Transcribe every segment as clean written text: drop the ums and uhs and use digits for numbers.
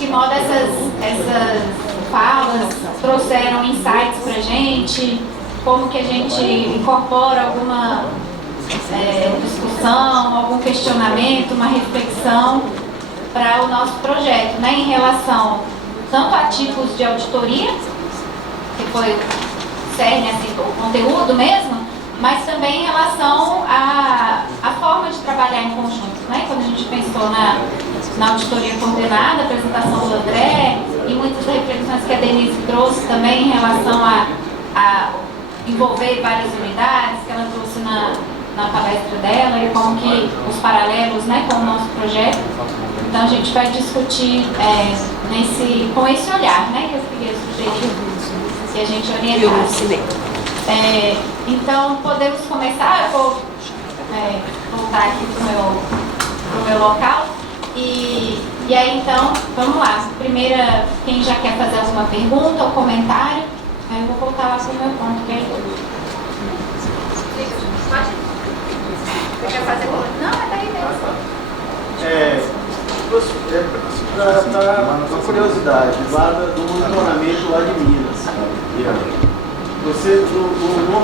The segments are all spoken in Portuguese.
que modo essas falas trouxeram insights para a gente, como que a gente incorpora alguma discussão, algum questionamento, uma reflexão para o nosso projeto, né, em relação tanto a tipos de auditoria, que foi o cerne, assim, o conteúdo mesmo, mas também em relação à forma de trabalhar em conjunto, né? Quando a gente pensou na auditoria coordenada, a apresentação do André, e muitas reflexões que a Denise trouxe também em relação a envolver várias unidades, que ela trouxe na palestra dela, e como que os paralelos, né, com o nosso projeto. Então a gente vai discutir com esse olhar, né, que eu queria sugerir que a gente orientasse. Então podemos começar. Eu vou voltar aqui para o meu local. E aí então, vamos lá. Primeira, quem já quer fazer alguma pergunta ou comentário, aí eu vou voltar lá para o meu ponto, que é pode? Você quer fazer comentário? Não, é daí mesmo. Uma curiosidade, lá do monitoramento lá de Minas. Você, um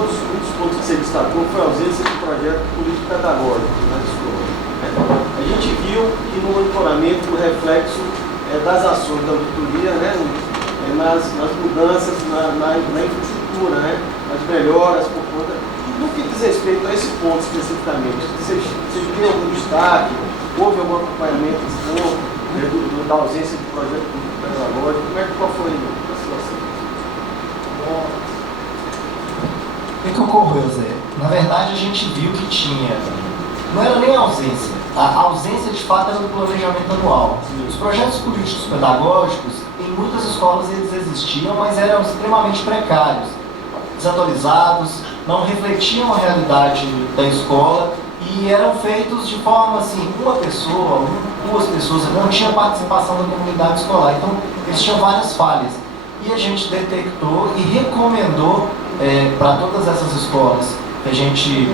dos pontos que você destacou foi a ausência de projeto político-pedagógico nas escolas. A gente viu que no monitoramento o reflexo das ações da auditoria, né, nas mudanças na infraestrutura, né, as melhoras por conta. No que diz respeito a esse ponto especificamente, vocês viram algum destaque? Houve algum acompanhamento desse ponto, da ausência de projeto pedagógico? Qual foi a situação? O que ocorreu, Zé? Na verdade, a gente viu que tinha, não era nem ausência, a ausência de fato era do planejamento anual. Os projetos políticos pedagógicos, em muitas escolas eles existiam, mas eram extremamente precários, desatualizados, não refletiam a realidade da escola e eram feitos de forma assim, uma pessoa, duas pessoas, não tinha participação da comunidade escolar, então eles tinham várias falhas. E a gente detectou e recomendou para todas essas escolas que a gente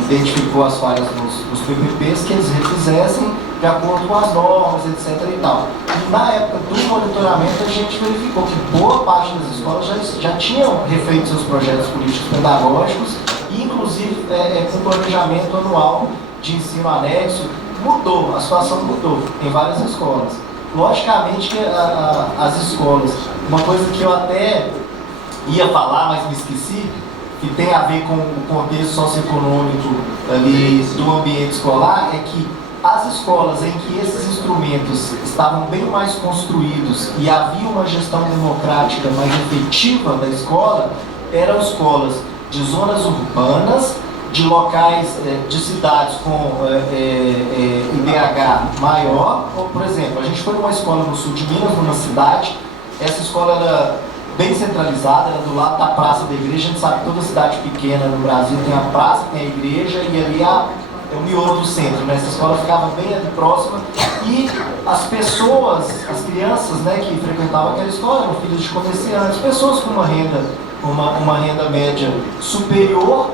identificou as falhas nos PPPs, que eles refizessem de acordo com as normas, etc. e tal. E na época do monitoramento a gente verificou que boa parte das escolas já tinham refeito seus projetos políticos pedagógicos, e inclusive com planejamento anual de ensino anexo. Mudou, a situação mudou em várias escolas. Logicamente que as escolas, uma coisa que eu até ia falar, mas me esqueci, que tem a ver com o contexto socioeconômico ali do ambiente escolar, é que as escolas em que esses instrumentos estavam bem mais construídos e havia uma gestão democrática mais efetiva da escola, eram escolas de zonas urbanas, de locais, de cidades com IDH maior. Por exemplo, a gente foi numa escola no sul de Minas, numa cidade, essa escola era bem centralizada, era do lado da praça da igreja. A gente sabe que toda cidade pequena no Brasil tem a praça, tem a igreja e ali é o miolo do centro, né? Essa escola ficava bem ali próxima e as pessoas, as crianças, né, que frequentavam aquela escola eram filhos de comerciantes, pessoas com uma renda média superior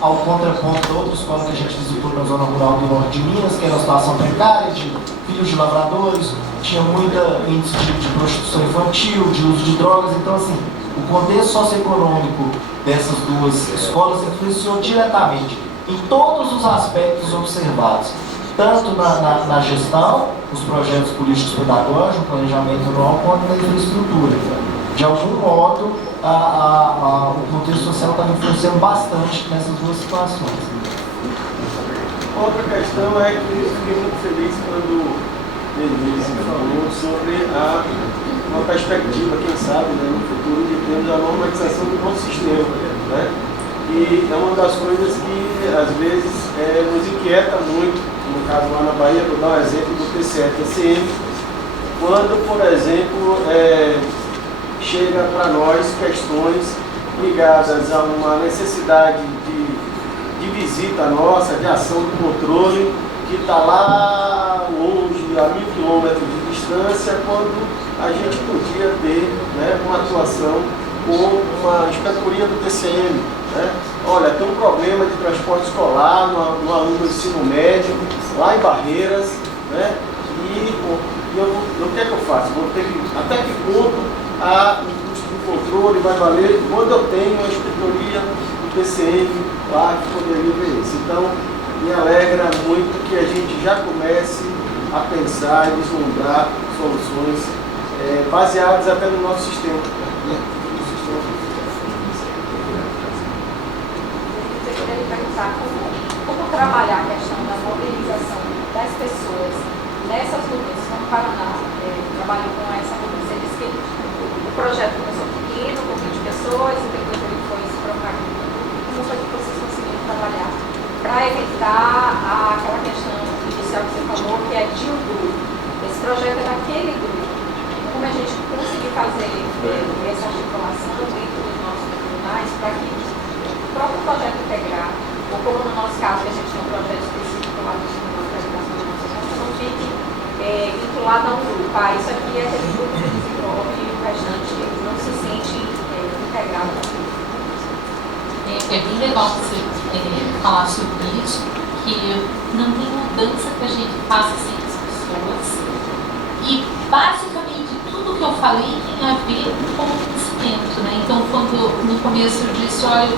ao contraponto da outra escola que a gente visitou na zona rural do norte de Minas, que era uma situação precária, de filhos de lavradores, tinha muita índice de prostituição infantil, de uso de drogas. Então, assim, o contexto socioeconômico dessas duas escolas influenciou diretamente em todos os aspectos observados, tanto na gestão, os projetos políticos pedagógicos, planejamento anual, quanto na infraestrutura. De algum modo, o contexto social está influenciando bastante nessas duas situações. Outra questão é que eu fiquei muito feliz quando Denise falou sobre uma perspectiva, quem sabe, né, no futuro, de termos a normalização do nosso sistema, né? E é uma das coisas que, às vezes, nos inquieta muito. No caso, lá na Bahia, vou dar um exemplo do TCE-TCM, quando, por exemplo, chega para nós questões ligadas a uma necessidade de visita nossa, de ação do controle, que está lá longe, a 1000 quilômetros de distância, quando a gente podia ter, né, uma atuação com uma inspetoria do TCM. Né? Olha, tem um problema de transporte escolar no aluno do ensino médio, lá em Barreiras, né? e o que é que eu faço? Vou ter que, até que ponto o custo de controle vai valer quando eu tenho uma inspetoria do PCM lá que poderia ver isso. Então, me alegra muito que a gente já comece a pensar e vislumbrar soluções baseadas até no nosso sistema. Eu queria perguntar como trabalhar a questão da mobilização das pessoas nessas mudanças no Paraná. Trabalho com essa mudança. Você disse que o projeto começou pequeno, com 20 pessoas, e depois ele foi se propagando. Como foi que vocês conseguiram trabalhar para evitar aquela questão inicial que você falou, que é de um grupo? Esse projeto é daquele grupo. Como a gente conseguir fazer essa articulação dentro dos nossos tribunais para que o próprio projeto integrar, ou como no nosso caso, que a gente tem um projeto específico lá do Tribunal de Educação da nossa conta, não fique vinculado a um grupo. Isso aqui é aquele grupo que desenvolve e o restante não se sente integrado. É bem legal você falar sobre isso, porque não tem mudança que a gente faça sem as pessoas. E basicamente tudo que eu falei tem a ver com o conhecimento, né? Então, quando no começo eu disse, olha,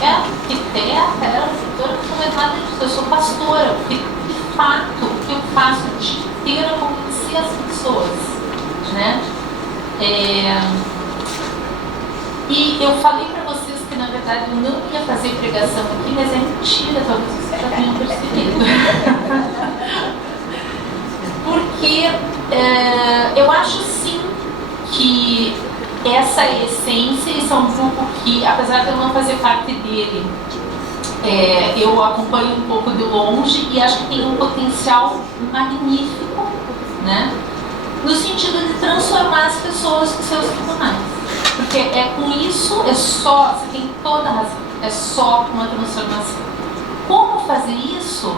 arquiteta, era doutora, não é nada disso, eu sou pastora, porque de fato o que eu faço o dia inteiro é convencer as pessoas, né? E eu falei para vocês que na verdade eu não ia fazer pregação aqui, mas é mentira, talvez vocês já tenham percebido. Porque eu acho sim que essa é a essência, esse é um grupo que, apesar de eu não fazer parte dele, eu acompanho um pouco de longe e acho que tem um potencial magnífico, né? No sentido de transformar as pessoas nos seus tribunais. Porque com isso, você tem toda a razão, é só uma transformação. Como fazer isso?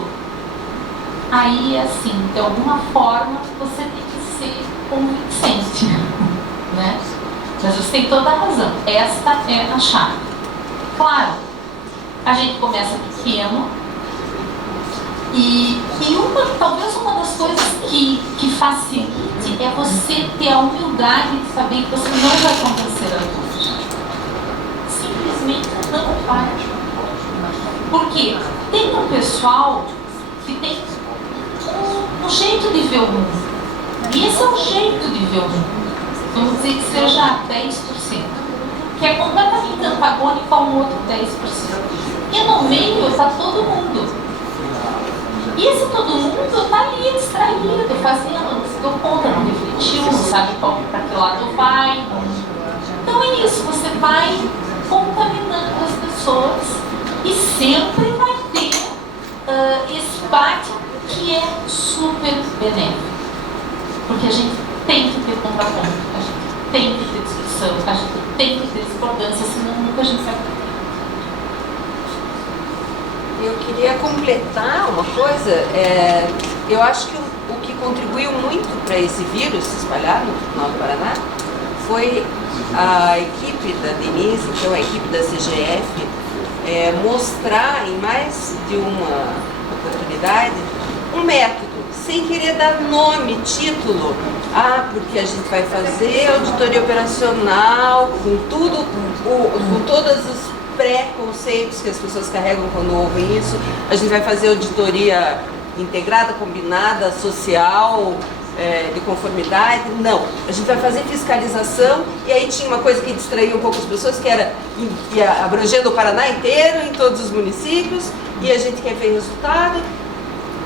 Aí, assim, de alguma forma, você tem que ser convincente, né? Mas você tem toda a razão. Esta é a chave. Claro, a gente começa pequeno e talvez uma das coisas que facilite é você ter a humildade de saber que você não vai convencer a todos. Simplesmente não vai. Por quê? Tem um pessoal que tem um jeito de ver o mundo. E esse é o jeito de ver o mundo. Vamos dizer que seja 10%, que é completamente antagônico ao outro 10%. E no meio está todo mundo. E esse todo mundo está ali distraído, fazendo, não se deu conta, não refletiu, não sabe para que lado vai. Então é isso, você vai contaminando as pessoas e sempre vai ter esse bate que é super benéfico. Porque a gente tem que ter contraponto, a gente tem que ter discussão, a gente tem que ter discordância, senão nunca a gente vai ter. Eu queria completar uma coisa. Eu acho que o que contribuiu muito para esse vírus se espalhar no Tribunal do Paraná foi a equipe da Denise, então a equipe da CGF, mostrar em mais de uma oportunidade um método, sem querer dar nome, título. Porque a gente vai fazer auditoria operacional com tudo, com todos os preconceitos que as pessoas carregam quando ouvem isso. A gente vai fazer auditoria integrada, combinada, social, de conformidade. Não, a gente vai fazer fiscalização. E aí tinha uma coisa que distraía um pouco as pessoas, que era abrangendo o Paraná inteiro, em todos os municípios, e a gente quer ver resultado.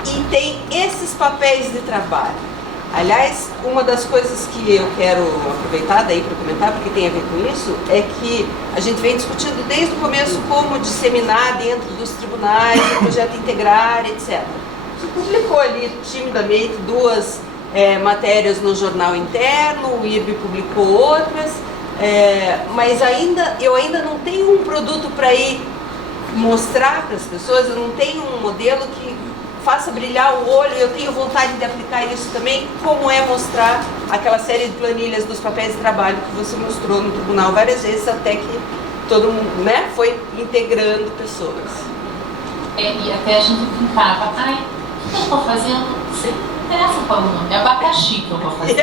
E tem esses papéis de trabalho. Aliás, uma das coisas que eu quero aproveitar daí para comentar, porque tem a ver com isso, é que a gente vem discutindo desde o começo como disseminar dentro dos tribunais, o projeto integrar, etc. A gente publicou ali timidamente 2 matérias no jornal interno, o IRB publicou outras, mas eu ainda não tenho um produto para ir mostrar para as pessoas, eu não tenho um modelo que faça brilhar o olho. Eu tenho vontade de aplicar isso também, como é mostrar aquela série de planilhas dos papéis de trabalho que você mostrou no tribunal várias vezes, até que todo mundo, né, foi integrando pessoas. E até a gente brincava, o que eu estou fazendo? Não sei. interessa qual é o nome, é abacaxi que eu vou fazer.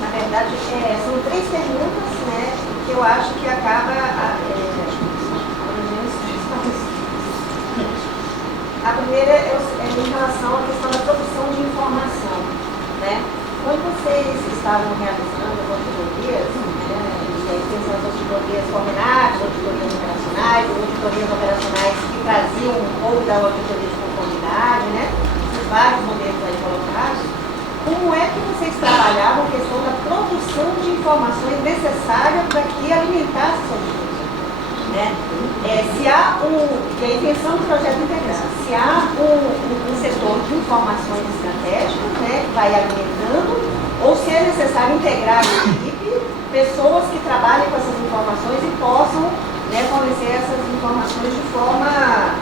Na verdade, são 3 perguntas, né, que eu acho que acaba a primeira é em relação à questão da produção de informação, né? Quando vocês estavam realizando as auditorias, né, e aí pensando as auditorias combinadas, auditorias operacionais que traziam um pouco da auditoria de conformidade, né? Os vários modelos aí colocados, como é que vocês trabalhavam a questão da produção de informações necessárias para que alimentasse essa auditoria? Né? Se há e aí pensando no projeto integrado, se há um setor de informações estratégicas, né, que vai alimentando, ou se é necessário integrar a equipe, pessoas que trabalhem com essas informações e possam, né, fornecer essas informações de forma,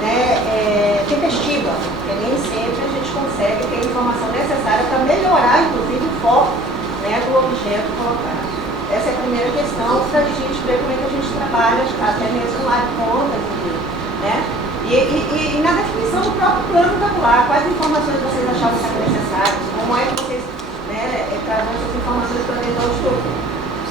né, tempestiva, porque nem sempre a gente consegue ter a informação necessária para melhorar, inclusive, o foco, né, do objeto colocado. Essa é a primeira questão para a gente ver como é que a gente trabalha, até mesmo lá de contas, né? E na definição do próprio plano tabular, quais informações vocês achavam que eram necessárias, como é que vocês, né, trazem essas informações para dentro da auditoria.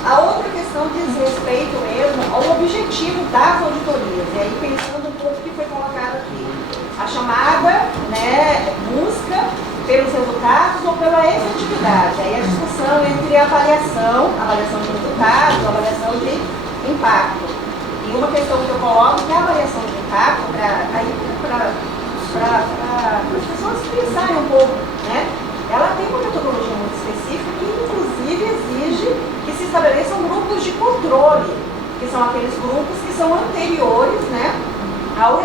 A outra questão diz respeito mesmo ao objetivo das auditorias, e aí pensando um pouco o que foi colocado aqui, a chamada, né, busca pelos resultados ou pela efetividade. Aí a discussão entre a avaliação de resultados, a avaliação de impacto. E uma questão que eu coloco é a avaliação de impacto para as pessoas pensarem um pouco, né? Ela tem uma metodologia muito específica que inclusive exige que se estabeleçam grupos de controle, que são aqueles grupos que são anteriores, né, ao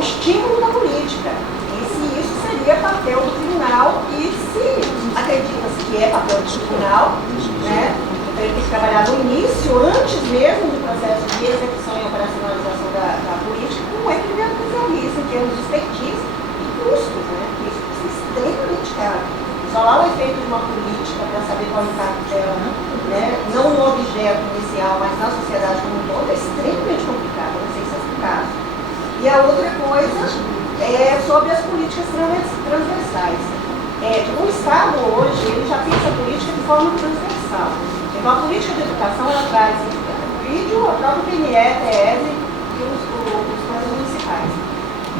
estímulo da política. E se isso seria papel do tribunal, e se acredita-se que é papel do tribunal, né, então ele tem que trabalhar no início, antes mesmo do processo de execução e operacionalização da política, como é que ele realiza isso em termos de expertise e custos, né? Isso é extremamente caro. Isolar o efeito de uma política para saber qual é o impacto dela, né, não no objeto inicial, mas na sociedade como um todo, é extremamente complicado, não sei se é explicado. E a outra coisa é sobre as políticas transversais. O Estado hoje, ele já pensa a política de forma transversal. Então a política de educação, ela traz o vídeo, a própria PNE, TES e os planos municipais.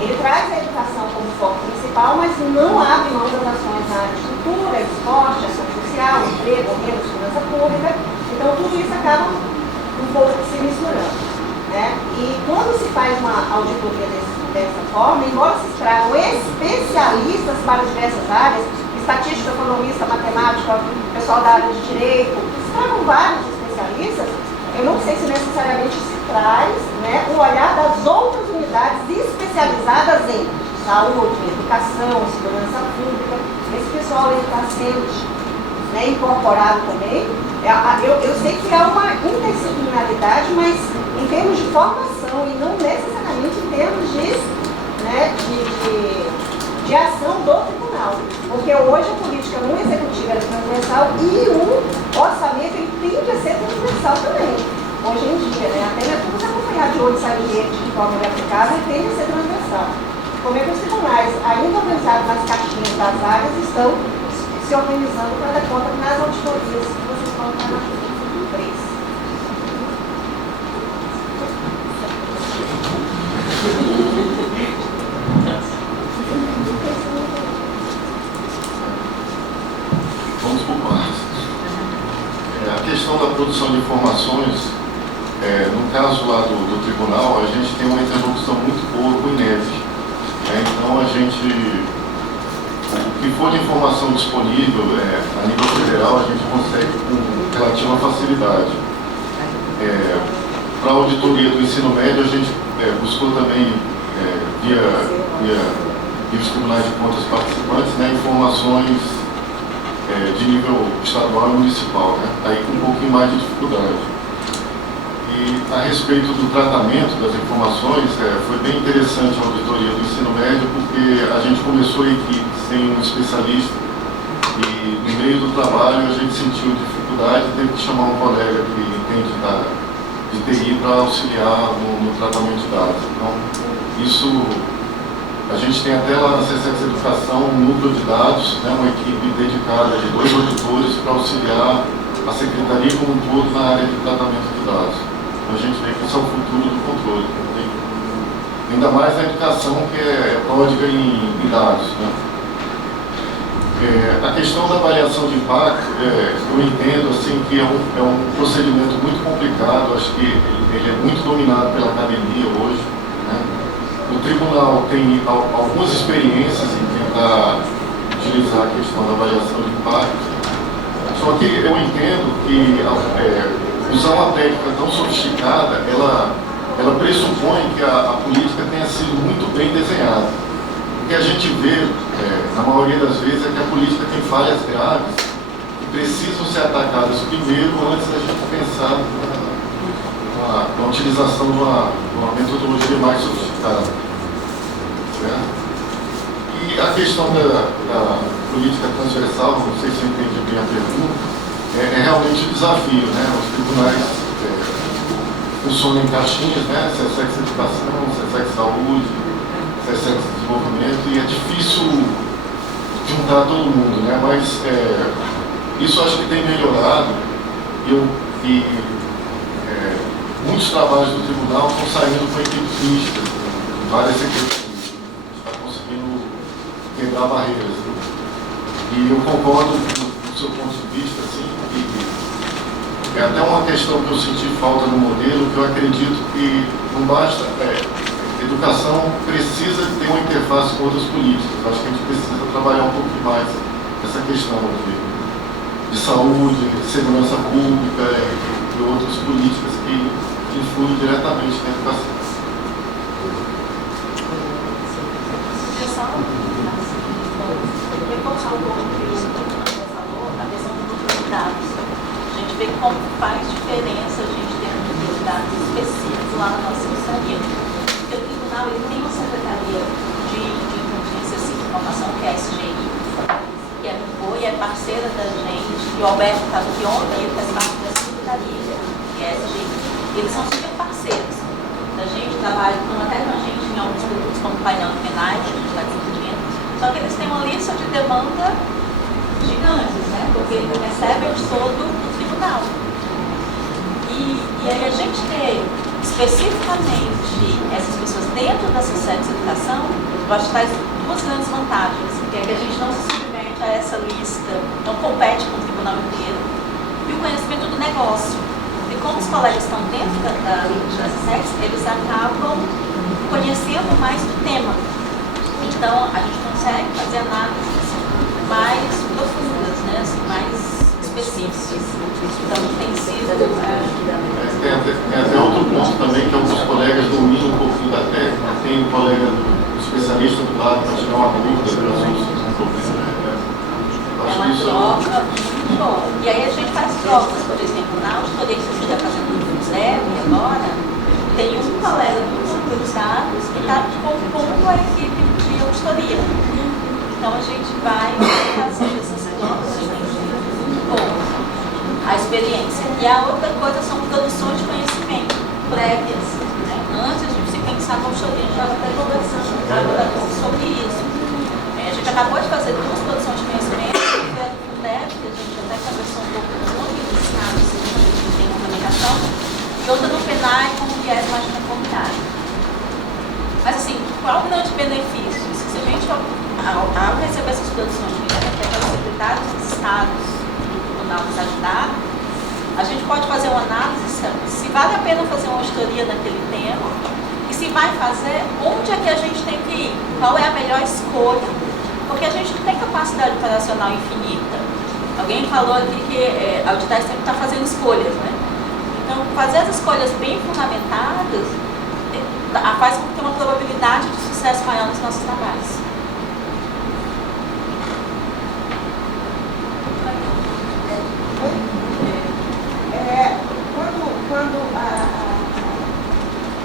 Ele traz a educação como foco principal, mas não abre mão das ações na área de cultura, esporte, ação social, emprego, renda, segurança pública. Então tudo isso acaba um pouco se misturando, né? E quando se faz uma auditoria dessa forma, embora se tragam especialistas para diversas áreas, estatística, economista, matemática, pessoal da área de direito, se tragam vários especialistas, eu não sei se necessariamente se traz, né, o olhar das outras unidades especializadas em saúde, educação, segurança pública. Esse pessoal está sendo, né, incorporado também. Eu sei que há uma interdisciplinaridade, mas em termos de formação e não necessariamente em termos de, né, de ação do tribunal. Porque hoje a política no executivo é transversal e o orçamento ele tende a ser transversal também. Hoje em dia, né, até mesmo você acompanhar de olho e saber de forma aplicável, ele tende a ser transversal. Como é que os tribunais, ainda organizados nas caixinhas das áreas, estão se organizando para dar conta nas auditorias que vocês colocaram aqui no 3. Vamos por partes. A questão da produção de informações, no caso lá do tribunal, a gente tem uma interlocução muito boa com o INEP. Então a gente, o que for de informação disponível a nível federal, a gente consegue com relativa facilidade. Para a auditoria do ensino médio, a gente buscou também, via os tribunais de contas participantes, né, informações de nível estadual e municipal, né? Aí com um pouquinho mais de dificuldade. E a respeito do tratamento das informações, foi bem interessante a auditoria do ensino médio, porque a gente começou a equipe sem um especialista E no meio do trabalho a gente sentiu dificuldade e teve que chamar um colega que entende de TI para auxiliar no tratamento de dados. Então, isso, a gente tem até lá na CSEX Educação um núcleo de dados, né, uma equipe dedicada de 2 auditores para auxiliar a Secretaria como um todo na área de tratamento de dados. Então, a gente vê que isso é o futuro do controle. Ainda mais a educação que é pródiga em dados, né? A questão da avaliação de impacto, eu entendo assim, que é um procedimento muito complicado, acho que ele é muito dominado pela academia hoje, né? O tribunal tem algumas experiências em tentar utilizar a questão da avaliação de impacto, só que eu entendo que usar uma técnica tão sofisticada, ela pressupõe que a política tenha sido muito bem desenhada. O que a gente vê, na maioria das vezes, é que a política tem falhas graves que precisam ser atacadas primeiro antes da gente pensar na utilização de uma metodologia mais sofisticada. Certo? E a questão da política transversal, não sei se eu entendi bem a pergunta, é realmente um desafio, né? Os tribunais funcionam em caixinhas, né? CSEX Educação, CSEX Saúde, CSEX Desenvolvimento, e é difícil juntar todo mundo, né? Mas isso acho que tem melhorado e muitos trabalhos do tribunal estão saindo com equipes mistas, várias secretarias. Está conseguindo quebrar barreiras. Né? E eu concordo com o seu ponto de vista, assim, que é até uma questão que eu senti falta no modelo, que eu acredito que não basta. Educação precisa ter uma interface com outras políticas. Acho que a gente precisa trabalhar um pouco mais essa questão de saúde, de segurança pública e outras políticas que influem diretamente na educação. Reforçar um pouco o que o professor falou, a questão do núcleo de dados. A gente vê como faz diferença a gente ter um núcleo de dados específico lá na nossa secretaria. Porque o tribunal ele tem uma secretaria de inteligência e informação, que é a SGI, que é muito boa e é parceira da gente. E o Alberto estava aqui ontem, ele faz parte da secretaria, que é a SGI. Eles são super parceiros. A gente trabalha até com a gente em alguns produtos como o painel de penais, a gente está desenvolvendo. Só que eles têm uma lista de demanda gigantes, né? Porque eles recebem de todo o tribunal. E aí a gente ter especificamente essas pessoas dentro da CSEX Educação, eu acho que traz 2 grandes vantagens, que é que a gente não se submete a essa lista, não compete com o tribunal inteiro, e o conhecimento do negócio. E como os colegas estão dentro da CSEX, eles acabam conhecendo mais do tema. Então, a gente consegue fazer análises mais profundas, né? Assim, mais específicas. Então, tem sido... Tem até outro ponto também, que alguns colegas dominam um pouquinho da técnica. Tem um colega especialista do lado para tirar uma dúvida para os outros. É uma troca muito boa. E aí a gente faz trocas, por exemplo, na auditoria que você está fazendo no zero agora, tem um colega dos dados que está compondo a equipe de auditoria. Então a gente vai fazer essas trocas, a gente tem muito boa a experiência. E a outra coisa são produções de conhecimento prévias. Né? Antes de se pensar na auditoria, a gente estava até conversando agora sobre isso. A gente acabou de fazer 2 produções de conhecimento, que é do Fundeb, que a gente até conversou um pouco com os ensinados que a gente tem comunicação, e outra no PENAI com o viés mais de conformidade. Mas assim, qual o grande benefício? Se a gente, ao receber essas produções que os secretários dos estados do tribunal nos ajudar, a gente pode fazer uma análise se vale a pena fazer uma auditoria naquele tema, e se vai fazer, onde é que a gente tem que ir? Qual é a melhor escolha? Porque a gente não tem capacidade operacional infinita. Alguém falou aqui que auditar sempre está fazendo escolhas, né? Então, fazer as escolhas bem fundamentadas faz com que tenha uma probabilidade de sucesso maior nos nossos trabalhos.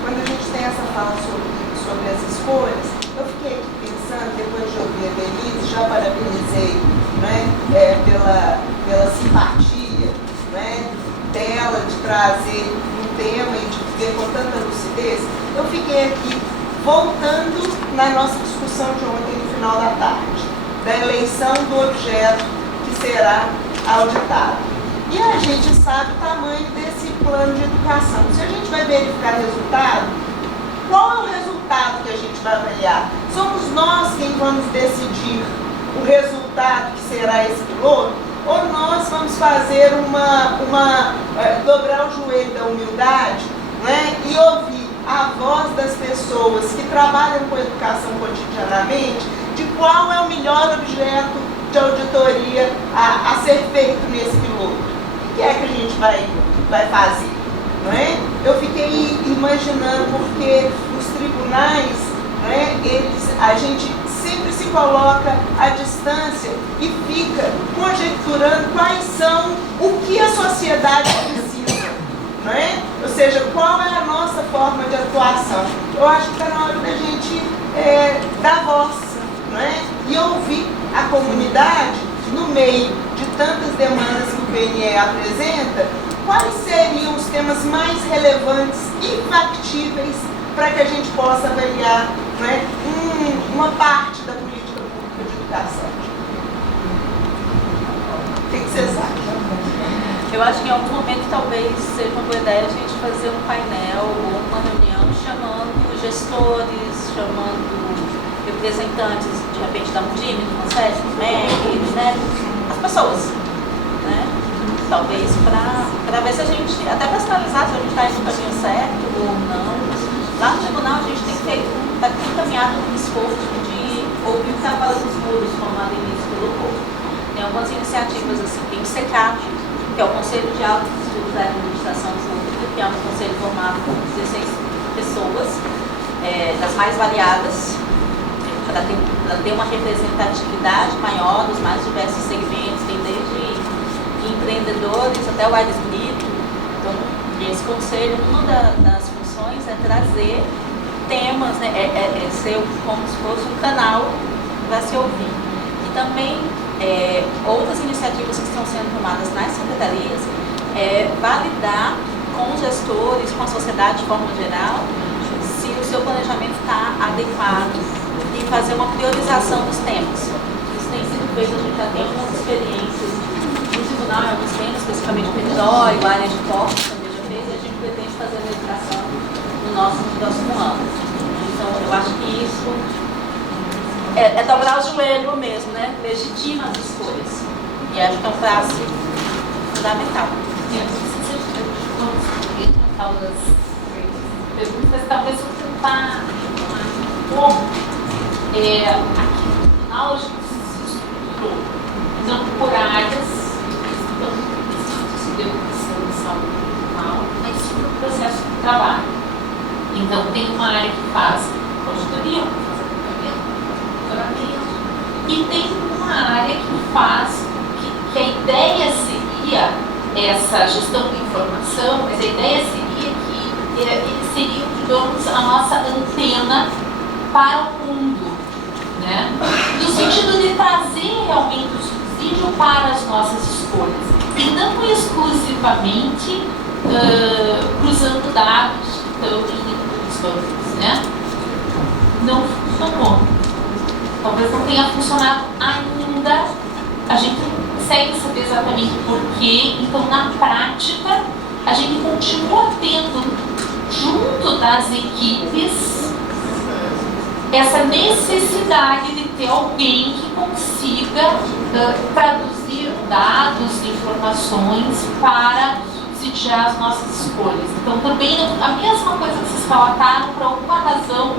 Quando a gente tem essa fala sobre as escolhas, eu fiquei aqui pensando, depois de ouvir a Denise, já parabenizei, né? trazer um tema e de ver com tanta lucidez, eu fiquei aqui voltando na nossa discussão de ontem no final da tarde, da eleição do objeto que será auditado. E a gente sabe o tamanho desse plano de educação. Se a gente vai verificar resultado, qual é o resultado que a gente vai avaliar? Somos nós quem vamos decidir o resultado que será esse piloto? Ou nós vamos fazer dobrar o joelho da humildade, né, e ouvir a voz das pessoas que trabalham com educação cotidianamente de qual é o melhor objeto de auditoria a ser feito nesse piloto? O que é que a gente vai fazer? Não é? Eu fiquei imaginando, porque os tribunais, né, a gente sempre se coloca à distância e fica conjecturando quais são o que a sociedade precisa, não é? Ou seja, qual é a nossa forma de atuação. Eu acho que está na hora da gente dar voz, não é? E ouvir a comunidade no meio de tantas demandas que o PNE apresenta, quais seriam os temas mais relevantes e factíveis para que a gente possa avaliar, né, uma parte da política pública de educação. O que vocês acham? Eu acho que em algum momento talvez seja uma boa ideia a gente fazer um painel ou uma reunião chamando gestores, chamando representantes, de repente, da Mundime, do Conselho, do MEC, né, as pessoas, né? Talvez para ver se a gente, até para sinalizar se a gente está indo no caminho certo ou não. Lá no tribunal a gente está encaminhado um esforço de ouvir o que está falando dos muros, como a Denise colocou. Tem algumas iniciativas assim, tem o SECAP, que é o Conselho de Altos Estudos da Administração Pública, que é um conselho formado por 16 pessoas, das mais variadas, para ter uma representatividade maior dos mais diversos segmentos, tem desde empreendedores até o ar bonito. Então, esse conselho, uma das funções é trazer temas, né, ser como se fosse um canal para se ouvir. E também outras iniciativas que estão sendo tomadas nas secretarias validar com os gestores, com a sociedade de forma geral, se o seu planejamento está adequado e fazer uma priorização dos temas. Isso tem sido feito, a gente já tem algumas experiências no tribunal, em alguns temas, especificamente território, área de portos, também já fez, e a gente pretende fazer a legislação no nosso próximo ano. Então, eu acho que isso é dobrar o joelho mesmo, né? Legitima as escolhas. E acho que é um prazo fundamental. Perguntas, talvez eu tentar um pouco. Aqui no tribunal a gente se estruturou, então por áreas, então de educação e saúde mental, mas sim no processo de trabalho. Então tem uma área que faz auditoria, faz acompanhamento, e tem uma área que faz, que a ideia seria essa gestão de informação, mas a ideia seria que eles seriam, digamos, a nossa antena para o mundo, né? No sentido de trazer realmente o subsídio para as nossas escolhas e não exclusivamente cruzando dados que estão em estudos, né? Não funcionou. Talvez não tenha funcionado ainda. A gente não consegue saber exatamente por quê. Então, na prática, a gente continua tendo, junto das equipes, essa necessidade de ter alguém que consiga traduzir dados, informações para subsidiar as nossas escolhas. Então, também a mesma coisa que vocês relataram, por alguma razão,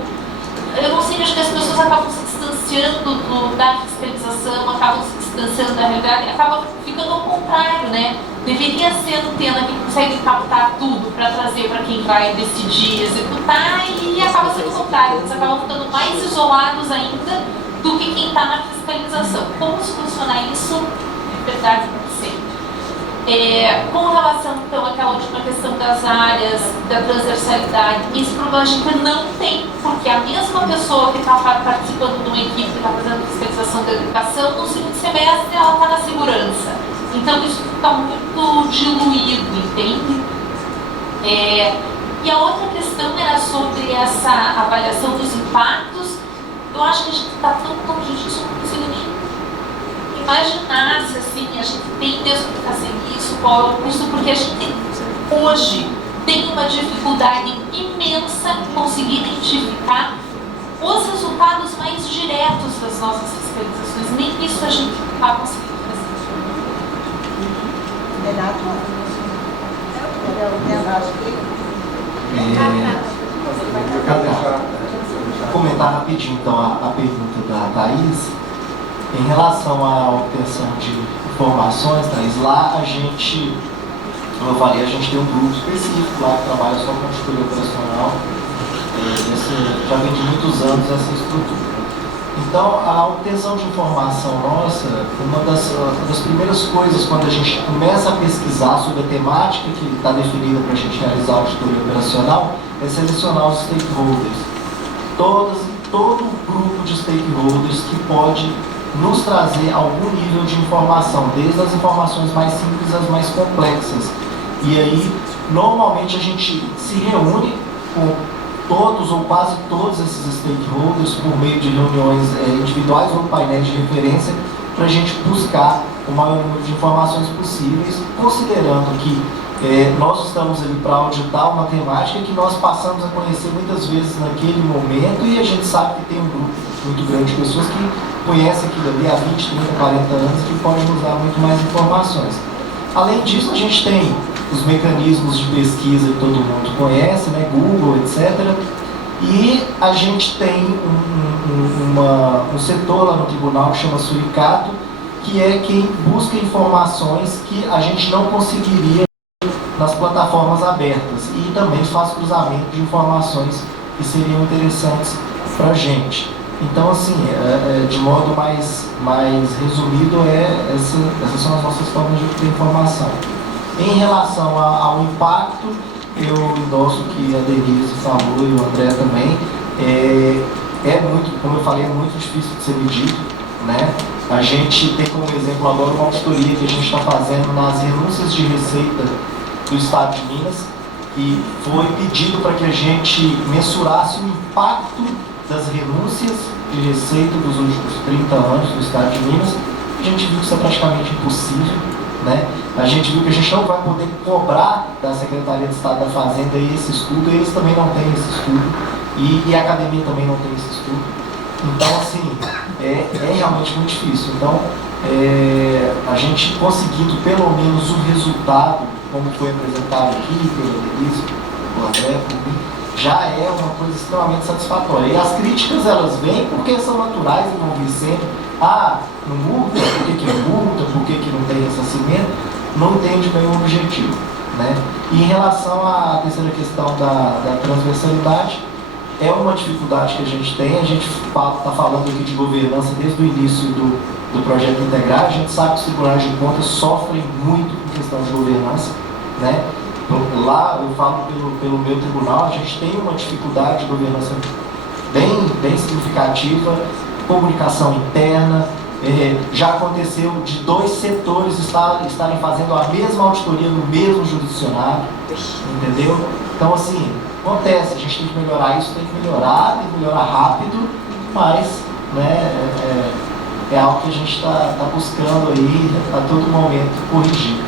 eu não sei, acho que as pessoas acabam se distanciando da fiscalização, acabam se distanciando da realidade, acaba ficando ao contrário, né? Deveria ser a antena que consegue captar tudo para trazer para quem vai decidir, executar, e acaba sendo o contrário, eles acabam ficando mais isolados ainda do que quem está na fiscalização. Como solucionar isso? De verdade, não sei. Com relação, então, àquela última questão das áreas, da transversalidade, esse problema a gente não tem, porque a mesma pessoa que está participando de uma equipe que está fazendo fiscalização da educação, no segundo semestre ela está na segurança. Então isso fica muito diluído, entende? E a outra questão era sobre essa avaliação dos impactos. Eu acho que a gente está tão longe, a gente não consegue nem imaginar se assim, a gente tem mesmo que fazer isso, qual é o custo, porque a gente hoje tem uma dificuldade imensa em conseguir identificar os resultados mais diretos das nossas fiscalizações. Nem isso a gente está conseguindo fazer. Vou comentar rapidinho então a pergunta da Thaís. Em relação à obtenção de informações, Thaís, lá a gente, como eu falei, a gente tem um grupo específico lá que trabalha só com auditoria operacional. Já vem de muitos anos essa estrutura. Então, a obtenção de informação nossa, uma das primeiras coisas quando a gente começa a pesquisar sobre a temática que está definida para a gente realizar a auditoria operacional, é selecionar os stakeholders. Todo grupo de stakeholders que pode nos trazer algum nível de informação, desde as informações mais simples às mais complexas. E aí, normalmente a gente se reúne com todos ou quase todos esses stakeholders por meio de reuniões individuais ou painéis de referência para a gente buscar o maior número de informações possíveis, considerando que nós estamos ali para auditar uma temática que nós passamos a conhecer muitas vezes naquele momento e a gente sabe que tem um grupo muito grande de pessoas que conhecem aquilo ali há 20, 30, 40 anos que podem nos dar muito mais informações. Além disso, a gente tem os mecanismos de pesquisa que todo mundo conhece, né, Google, etc. E a gente tem um setor lá no tribunal que chama Suricato, que é quem busca informações que a gente não conseguiria nas plataformas abertas e também faz cruzamento de informações que seriam interessantes para a gente. Então, assim, de modo mais resumido, essas são as nossas formas de obter informação. Em relação ao impacto, eu endosso o que a Denise falou e o André também. É muito, como eu falei, é muito difícil de ser medido, né? A gente tem como exemplo agora uma auditoria que a gente está fazendo nas renúncias de receita do Estado de Minas, e foi pedido para que a gente mensurasse o impacto das renúncias de receita dos últimos 30 anos do Estado de Minas. A gente viu que isso é praticamente impossível, né? A gente viu que a gente não vai poder cobrar da Secretaria de Estado da Fazenda esse estudo, eles também não têm esse estudo, e a academia também não tem esse estudo. Então, assim, é realmente muito difícil. Então, a gente conseguindo pelo menos o resultado, como foi apresentado aqui pelo Denise, pelo André, por mim, já é uma coisa extremamente satisfatória. E as críticas, elas vêm porque são naturais e vão vir sempre. Não multa, por que multa, por que não tem ressarcimento? Não entende bem o objetivo, né? E em relação à terceira questão da transversalidade, é uma dificuldade que a gente tem. A gente está falando aqui de governança desde o início do projeto integrar. A gente sabe que os tribunais de contas sofrem muito com questão de governança, né? Lá, eu falo pelo meu tribunal, a gente tem uma dificuldade de governança bem significativa, comunicação interna. Já aconteceu de 2 setores estarem fazendo a mesma auditoria no mesmo jurisdicionado, entendeu? Então, assim, acontece, a gente tem que melhorar isso, tem que melhorar rápido, mas, né, é algo que a gente está buscando aí a todo momento corrigir.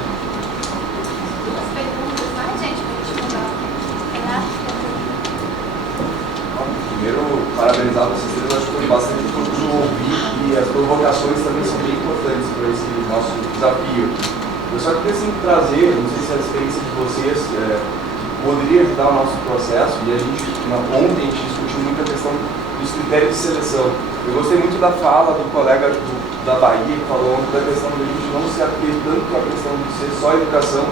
Primeiro, parabenizar vocês três, acho que foi bastante de ouvir e as provocações também são bem importantes para esse nosso desafio. Eu só queria assim, trazer, não sei se a experiência de vocês poderia ajudar o nosso processo, e a gente, ontem a gente discutiu muito a questão dos critérios de seleção. Eu gostei muito da fala do colega da Bahia, que falou ontem da questão de a gente não se ater tanto à questão de ser só educação,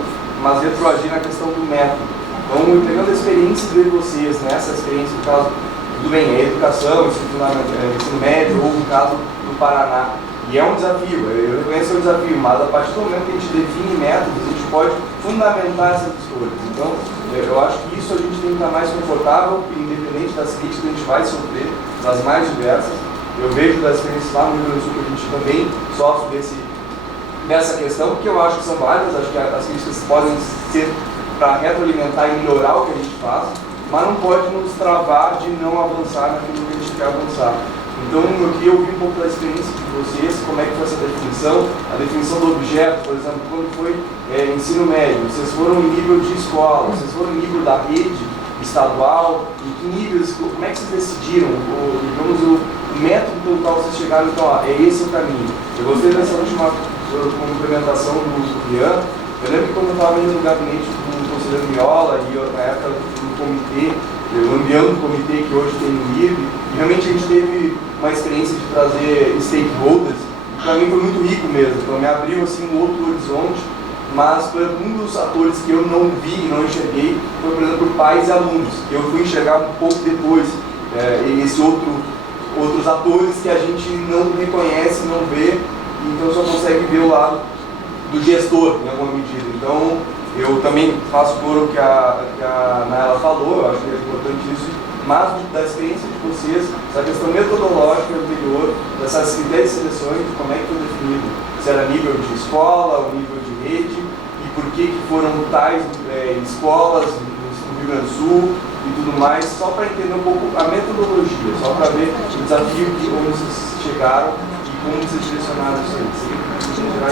mas retroagir na questão do método. Então, pegando a experiência de vocês, nessa experiência, no caso, tudo bem, é educação, ensino médio, ou no caso do Paraná. E é um desafio, eu reconheço o desafio, mas a partir do momento que a gente define métodos, a gente pode fundamentar essas escolhas. Então, eu acho que isso a gente tem que estar mais confortável, independente das críticas que a gente vai sofrer, das mais diversas. Eu vejo das experiências lá no Rio Grande do Sul que a gente também sofre dessa questão, porque eu acho que são válidas, acho que as críticas podem ser para retroalimentar e melhorar o que a gente faz, mas não pode nos travar de não avançar naquilo que a gente quer avançar. Então, eu queria ouvir um pouco da experiência de vocês, como é que foi essa definição, a definição do objeto, por exemplo, quando foi ensino médio, vocês foram em nível de escola, vocês foram em nível da rede estadual, em que níveis, como é que vocês decidiram, digamos, o método pelo qual vocês chegaram, então, ó, é esse o caminho. Eu gostei dessa última complementação do Ian. Eu lembro que quando eu estava indo no gabinete do conselheiro Miola, e eu, na época no comitê, ambiente do comitê que hoje tem no IRB, e realmente a gente teve uma experiência de trazer stakeholders, que para mim foi muito rico mesmo, então me abriu assim um outro horizonte, mas um dos atores que eu não vi e não enxerguei foi, por exemplo, pais e alunos, que eu fui enxergar um pouco depois, outros atores que a gente não reconhece, não vê, então só consegue ver o lado do gestor, em alguma medida. Então, eu também faço por o que a Naela falou, eu acho que é importante isso, mas da experiência de vocês, essa questão metodológica anterior, dessas critérios de seleções, como é que foi definido? Se era nível de escola, ou nível de rede, e por que foram tais escolas no Rio Grande do Sul e tudo mais, só para entender um pouco a metodologia, só para ver o desafio de como vocês chegaram e como vocês direcionaram isso aí. Em geral,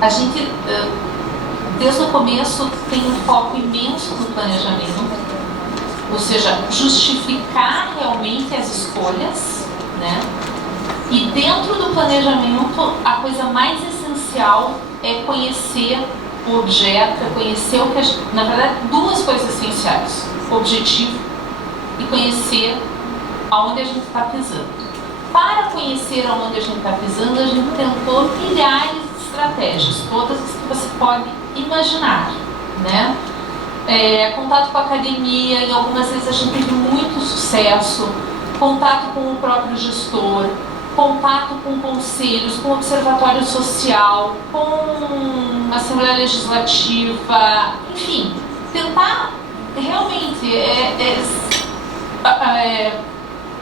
a gente, desde o começo, tem um foco imenso no planejamento, ou seja, justificar realmente as escolhas, né? E dentro do planejamento, a coisa mais essencial é conhecer o objeto, é conhecer o que na verdade, duas coisas essenciais: o objetivo e conhecer aonde a gente está pisando. Para conhecer aonde a gente está pisando, a gente tentou milhares de estratégias, todas as que você pode imaginar, né? Contato com a academia, em algumas vezes a gente teve muito sucesso, contato com o próprio gestor, contato com conselhos, com observatório social, com Assembleia Legislativa, enfim, tentar realmente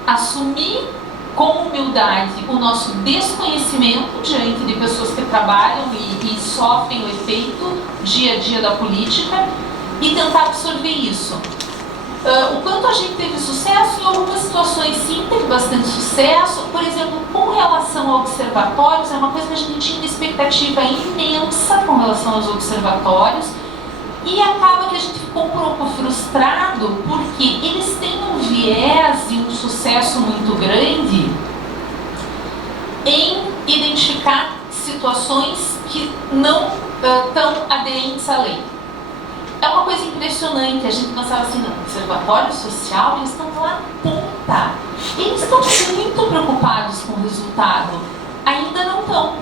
assumir com humildade o nosso desconhecimento diante de pessoas que trabalham e sofrem o efeito dia a dia da política e tentar absorver isso. O quanto a gente teve sucesso, em algumas situações sim, teve bastante sucesso. Por exemplo, com relação a observatórios, é uma coisa que a gente tinha uma expectativa imensa com relação aos observatórios, e acaba que a gente ficou um pouco frustrado porque eles têm um viés e um sucesso muito grande em identificar situações que não estão aderentes à lei. É uma coisa impressionante, a gente pensava assim, no observatório social, eles estão lá ponta. Eles estão muito preocupados com o resultado. Ainda não estão.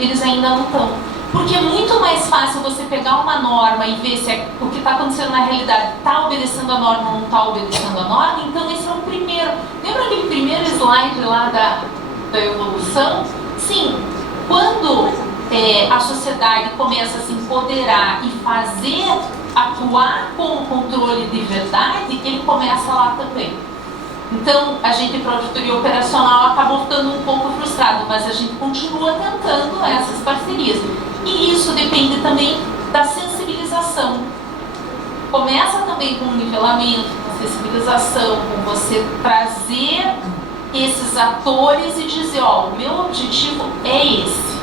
Eles ainda não estão. Porque é muito mais fácil você pegar uma norma e ver se o que está acontecendo na realidade está obedecendo a norma ou não está obedecendo a norma. Então esse é o primeiro. Lembra aquele primeiro slide lá da evolução? Sim, quando a sociedade começa a se empoderar e atuar com o controle de verdade, ele começa lá também. Então, a gente, para a auditoria operacional, acabou ficando um pouco frustrado, mas a gente continua tentando essas parcerias. E isso depende também da sensibilização. Começa também com o nivelamento, com sensibilização, com você trazer esses atores e dizer, ó, o meu objetivo é esse.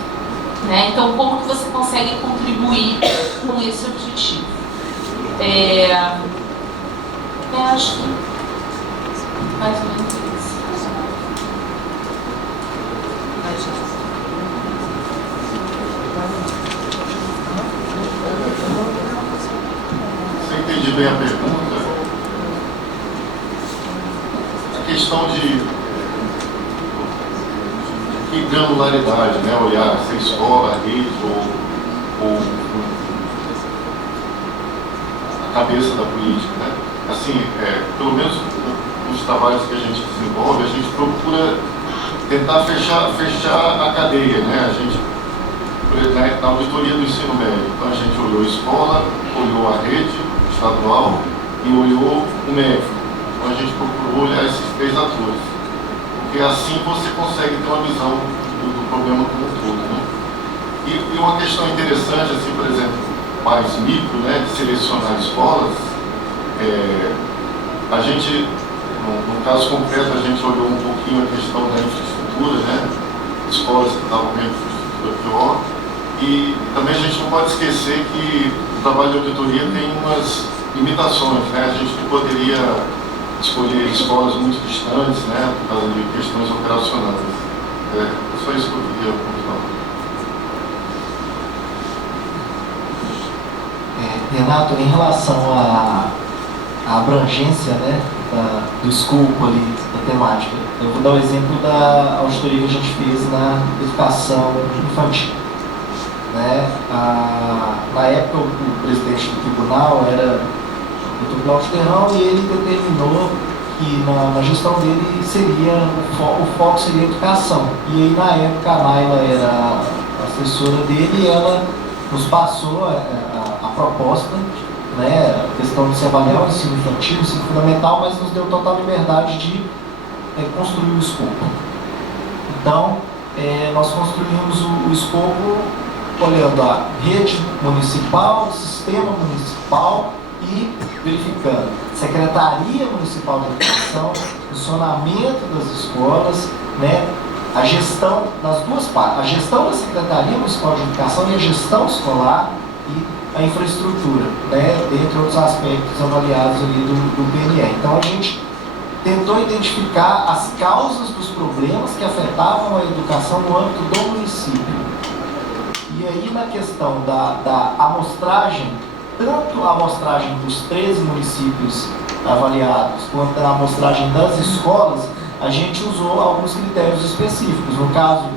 Né? Então, como que você consegue contribuir com esse objetivo? Eu acho que mais ou menos isso. Se eu entendi bem a pergunta, a questão de granularidade, né? Olhar se é escola, rede ou a cabeça da política, né? Assim, pelo menos nos trabalhos que a gente desenvolve, a gente procura tentar fechar a cadeia, né? A gente, na auditoria do ensino médio, então a gente olhou a escola, olhou a rede estadual, e olhou o médico. Então a gente procurou olhar esses 3 atores, porque assim você consegue ter uma visão do problema como um todo, né? E uma questão interessante, assim, por exemplo, mais micro, né, de selecionar escolas, a gente, no caso concreto, a gente olhou um pouquinho a questão da infraestrutura, né, escolas que estavam com infraestrutura pior, e também a gente não pode esquecer que o trabalho de auditoria tem umas limitações, né, a gente não poderia escolher escolas muito distantes, né, por causa de questões operacionais. É só isso que eu queria continuar. Renato, em relação à abrangência, né, do escopo ali, da temática, eu vou dar o exemplo da auditoria que a gente fez na educação infantil. Né? Na época, o presidente do tribunal era o Dr. Cláudio Terrão, e ele determinou que na gestão dele seria, o foco seria a educação. E aí, na época, a Naila era a assessora dele, e ela nos passou a proposta, né, a questão de se avaliar o ensino infantil, o ensino fundamental, mas nos deu total liberdade de construir o escopo. Então, nós construímos o escopo olhando a rede municipal, o sistema municipal e verificando Secretaria Municipal de Educação, funcionamento das escolas, né, a gestão das duas partes, a gestão da Secretaria Municipal de Educação e a gestão escolar e a infraestrutura, né, dentre outros aspectos avaliados ali do PNE. Então a gente tentou identificar as causas dos problemas que afetavam a educação no âmbito do município. E aí, na questão da amostragem, tanto a amostragem dos 13 municípios avaliados, quanto a amostragem das escolas, a gente usou alguns critérios específicos. No caso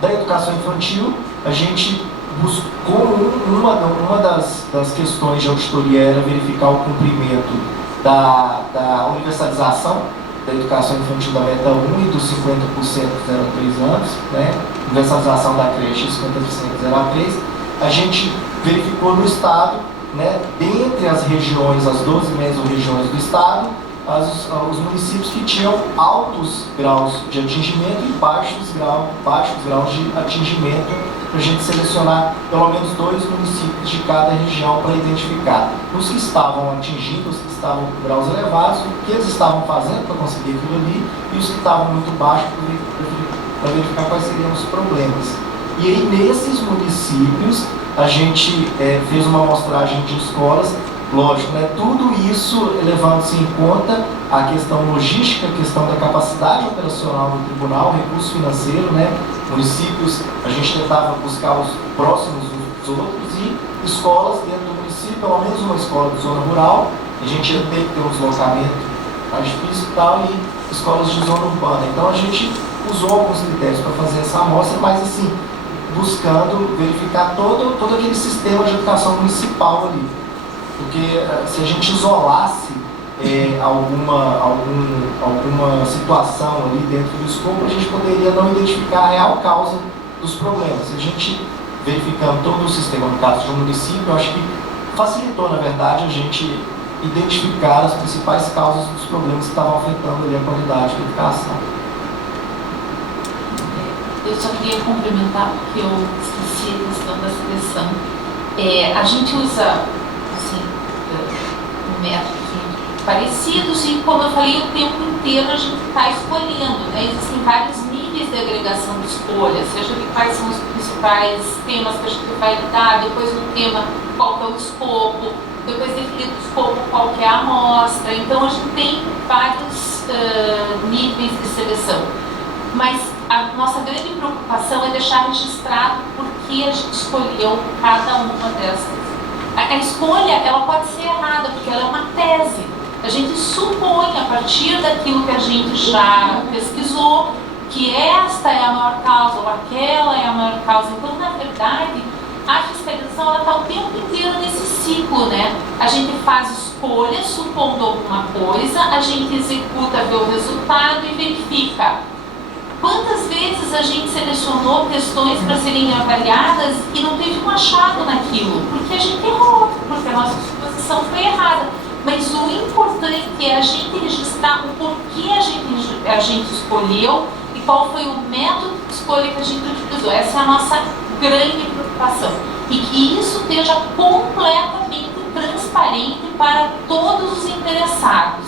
da educação infantil, a gente buscou, uma das questões de auditoria era verificar o cumprimento da universalização da educação infantil da meta 1 e dos 50% 0 a 3 anos, né? Universalização da creche 50% 0 a 3. A gente verificou no estado, né, dentre as regiões, as 12 mesorregiões do estado, os municípios que tinham altos graus de atingimento e baixos graus de atingimento, para a gente selecionar pelo menos 2 municípios de cada região para identificar os que estavam atingindo, os que estavam com graus elevados, o que eles estavam fazendo para conseguir aquilo ali, e os que estavam muito baixos para verificar quais seriam os problemas. E aí, nesses municípios, a gente fez uma amostragem de escolas, lógico, né, tudo isso levando-se em conta a questão logística, a questão da capacidade operacional do tribunal, recurso financeiro, né, municípios, a gente tentava buscar os próximos dos outros, e escolas dentro do município, pelo menos uma escola de zona rural, a gente ia ter que ter um deslocamento mais difícil e tal, e escolas de zona urbana. Então a gente usou alguns critérios para fazer essa amostra, mas assim, buscando verificar todo aquele sistema de educação municipal ali. Porque se a gente isolasse alguma situação ali dentro do escopo, a gente poderia não identificar a real causa dos problemas. Se a gente verificando todo o sistema, no caso do município, eu acho que facilitou, na verdade, a gente identificar as principais causas dos problemas que estavam afetando ali a qualidade da educação. Eu só queria complementar, porque eu esqueci a questão da seleção. A gente usa, assim, métodos parecidos e, como eu falei, o tempo inteiro a gente está escolhendo, né? Existem vários níveis de agregação de escolha, seja de quais são os principais temas que a gente vai lidar, depois no tema qual que é o escopo, depois definido o escopo qual que é a amostra. Então a gente tem vários níveis de seleção. Mas a nossa grande preocupação é deixar registrado por que a gente escolheu cada uma dessas. A escolha, ela pode ser errada, porque ela é uma tese. A gente supõe, a partir daquilo que a gente já pesquisou, que esta é a maior causa ou aquela é a maior causa. Então, na verdade, a fiscalização, ela está o tempo inteiro nesse ciclo, né? A gente faz escolhas, supondo alguma coisa, a gente executa, vê o resultado e verifica. Quantas vezes a gente selecionou questões para serem avaliadas e não teve um achado naquilo? Porque a gente errou, porque a nossa suposição foi errada. Mas o importante é a gente registrar o porquê a gente escolheu e qual foi o método de escolha que a gente utilizou. Essa é a nossa grande preocupação. E que isso esteja completamente transparente para todos os interessados.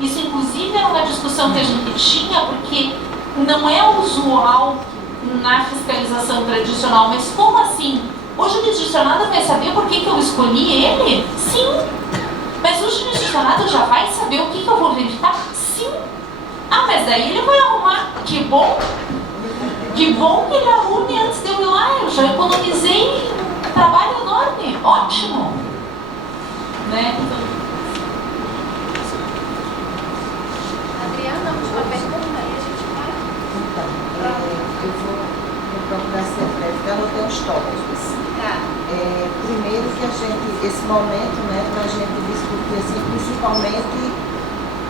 Isso, inclusive, era uma discussão que a gente tinha, porque não é usual na fiscalização tradicional. Mas como assim? O jurisdicionado vai saber por que eu escolhi ele? Sim. Mas o jurisdicionado já vai saber o que eu vou verificar? Sim. Ah, mas daí ele vai arrumar. Que bom que ele arrume antes de eu ir lá. Eu já economizei um trabalho enorme. Ótimo. Né? Adriana, a última pergunta e a gente vai. Então, eu vou procurar ser breve, porque eu anotei uns tópicos. Tá. Primeiro que esse momento, né, para a gente discutir assim, principalmente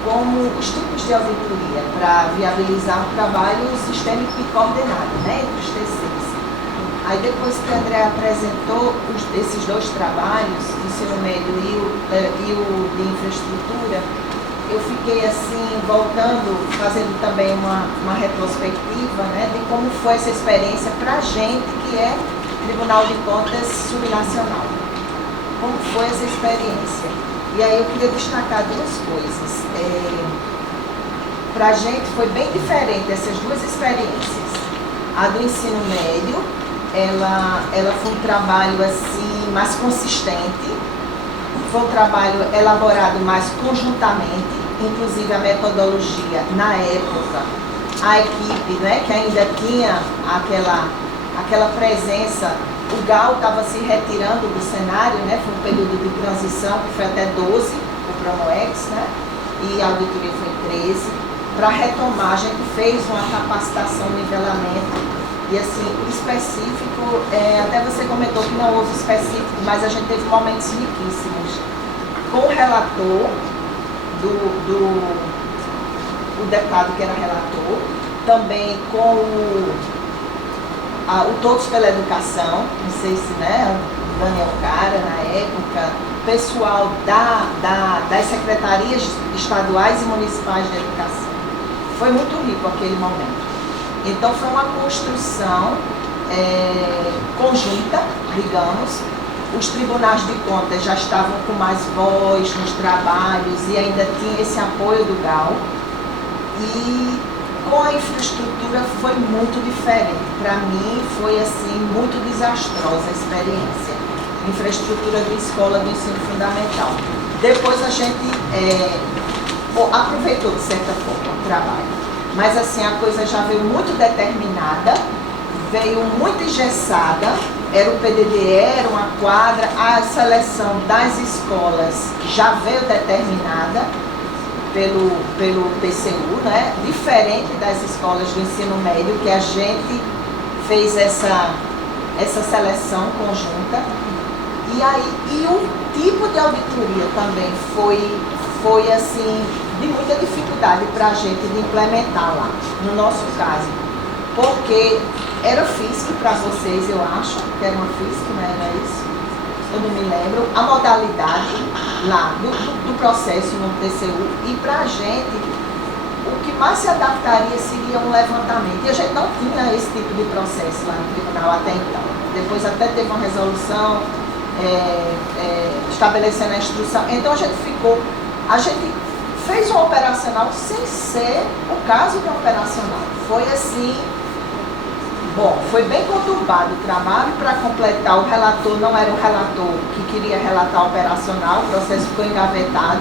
como os tipos de auditoria, para viabilizar um trabalho sistêmico e coordenado, né, entre os TCs. Aí depois que a André apresentou esses dois trabalhos, o ensino médio e o de infraestrutura, eu fiquei assim, voltando, fazendo também uma retrospectiva, né, de como foi essa experiência para a gente que é Tribunal de Contas Subnacional. Como foi essa experiência? E aí eu queria destacar duas coisas. Para a gente foi bem diferente essas duas experiências. A do ensino médio, ela foi um trabalho assim, mais consistente, foi um trabalho elaborado mais conjuntamente, inclusive a metodologia, na época, a equipe, né, que ainda tinha aquela presença, o GAU estava se retirando do cenário, né, foi um período de transição, que foi até 12, o Promoex, né, e a auditoria foi 13. Para retomar, a gente fez uma capacitação, nivelamento, e assim, específico, até você comentou que não houve específico, mas a gente teve momentos riquíssimos. Com o relator, o deputado que era relator, também com o Todos pela Educação, não sei se, né, Daniel Cara, na época, pessoal das secretarias estaduais e municipais de educação. Foi muito rico aquele momento. Então foi uma construção conjunta, digamos. Os tribunais de contas já estavam com mais voz nos trabalhos e ainda tinha esse apoio do GAU. E com a infraestrutura foi muito diferente. Para mim foi assim muito desastrosa a experiência. Infraestrutura de escola do ensino fundamental. Depois a gente aproveitou de certa forma o trabalho. Mas assim, a coisa já veio muito determinada, veio muito engessada, era o PDD, era uma quadra, a seleção das escolas já veio determinada pelo TCU, né? Diferente das escolas do ensino médio, que a gente fez essa seleção conjunta. E o tipo de auditoria também foi assim, de muita dificuldade para a gente de implementar lá, no nosso caso, porque era FISC para vocês, eu acho, que era uma FISC, não era isso? Eu não me lembro. A modalidade lá do processo no TCU, e para a gente, o que mais se adaptaria seria um levantamento. E a gente não tinha esse tipo de processo lá no tribunal até então. Depois até teve uma resolução estabelecendo a instrução. Então a gente fez um operacional sem ser o caso de um operacional. Foi assim, bom, foi bem conturbado o trabalho. Para completar, o relator não era o relator que queria relatar operacional, o processo ficou engavetado.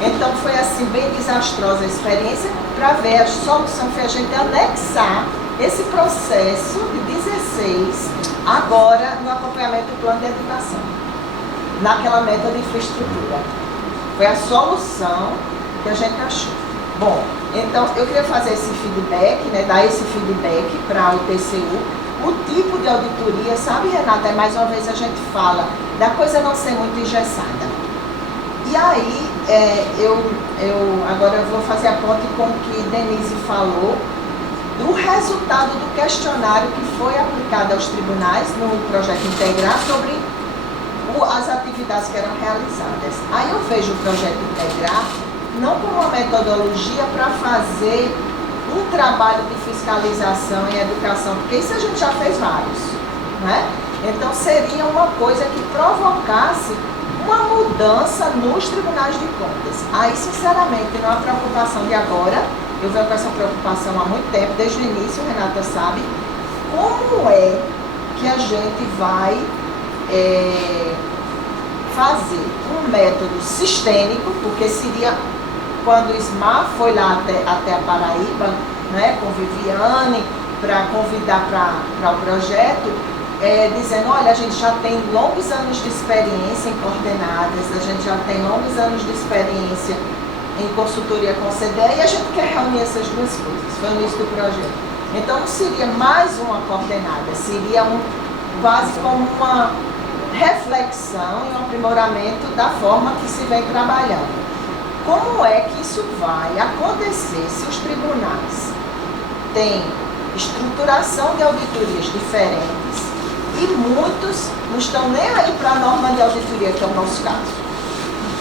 Então foi assim, bem desastrosa a experiência. Para ver a solução foi a gente anexar esse processo de 16 agora no acompanhamento do plano de educação, naquela meta de infraestrutura. Foi a solução que a gente achou. Bom, então eu queria fazer esse feedback, né, dar esse feedback para o TCU. O tipo de auditoria, sabe, Renata, mais uma vez a gente fala da coisa não ser muito engessada. E aí, agora eu vou fazer a ponte com o que Denise falou, do resultado do questionário que foi aplicado aos tribunais no projeto Integrar sobre as atividades que eram realizadas. Aí eu vejo o projeto integrar não como uma metodologia para fazer um trabalho de fiscalização em educação, porque isso a gente já fez vários, né? Então seria uma coisa que provocasse uma mudança nos tribunais de contas. Aí, sinceramente, não é uma preocupação de agora, eu venho com essa preocupação há muito tempo, desde o início, Renata sabe, como é que a gente vai fazer um método sistêmico, porque seria quando o SMAR foi lá até a Paraíba, né, com Viviane, para convidar para o projeto, dizendo, olha, a gente já tem longos anos de experiência em coordenadas, a gente já tem longos anos de experiência em consultoria com CDE e a gente quer reunir essas duas coisas, foi no início do projeto. Então não seria mais uma coordenada, seria quase como uma reflexão e um aprimoramento da forma que se vem trabalhando. Como é que isso vai acontecer se os tribunais têm estruturação de auditorias diferentes e muitos não estão nem aí para a norma de auditoria, que é o nosso caso,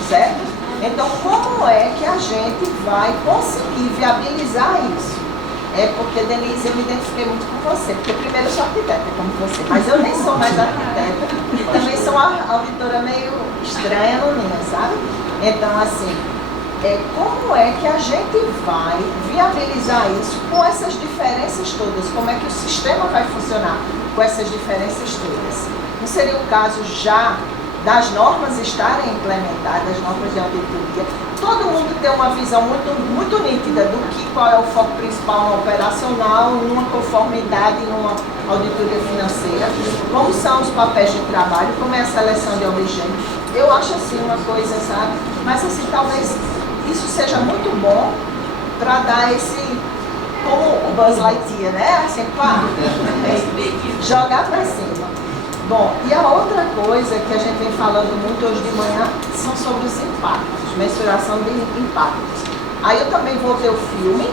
certo? Então, como é que a gente vai conseguir viabilizar isso? Porque, Denise, eu me identifiquei muito com você, porque primeiro eu sou arquiteta, como você, mas eu nem sou mais arquiteta e também sou uma auditora meio estranha no NIA, sabe? Então, assim, como é que a gente vai viabilizar isso com essas diferenças todas? Como é que o sistema vai funcionar com essas diferenças todas? Não seria o caso já das normas estarem implementadas, as normas de auditoria, todo mundo ter uma visão muito nítida do qual é o foco principal no operacional, numa conformidade, numa auditoria financeira, como são os papéis de trabalho, como é a seleção de objetos. Eu acho assim uma coisa, sabe? Mas assim, talvez isso seja muito bom para dar esse, como o Buzz Lightyear, né? Assim, pá, jogar para cima. Bom, e a outra coisa que a gente vem falando muito hoje de manhã são sobre os impactos, mensuração de impactos. Aí eu também vou ter o filme.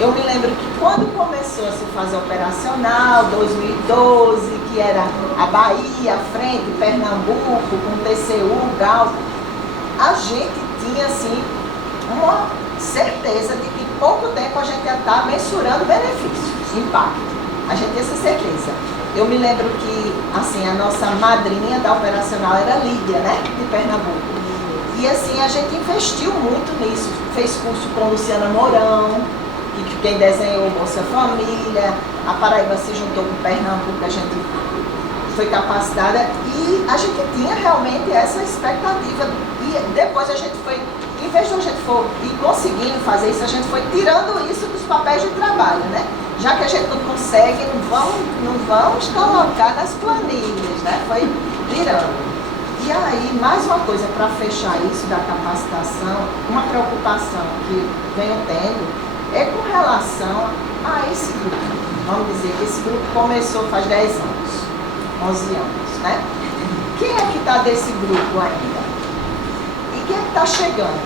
Eu me lembro que quando começou a se fazer operacional, 2012, que era a Bahia, a frente, Pernambuco, com TCU, Gal, a gente tinha assim uma certeza de que em pouco tempo a gente ia estar mensurando benefícios, impacto. A gente tinha essa certeza. Eu me lembro que assim, a nossa madrinha da operacional era Lídia, né, de Pernambuco. E assim, a gente investiu muito nisso. Fez curso com Luciana Mourão, que quem desenhou Bolsa Família, a Paraíba se juntou com Pernambuco, a gente foi capacitada e a gente tinha realmente essa expectativa. E depois a gente foi, em vez de a gente for ir conseguindo fazer isso, a gente foi tirando isso dos papéis de trabalho, né? Já que a gente não consegue, não vamos colocar nas planilhas, né? Foi tirando. E aí, mais uma coisa para fechar isso da capacitação, uma preocupação que venho tendo é com relação a esse grupo. Vamos dizer que esse grupo começou faz 10 anos, 11 anos, né? Quem é que está desse grupo ainda? E quem é que está chegando?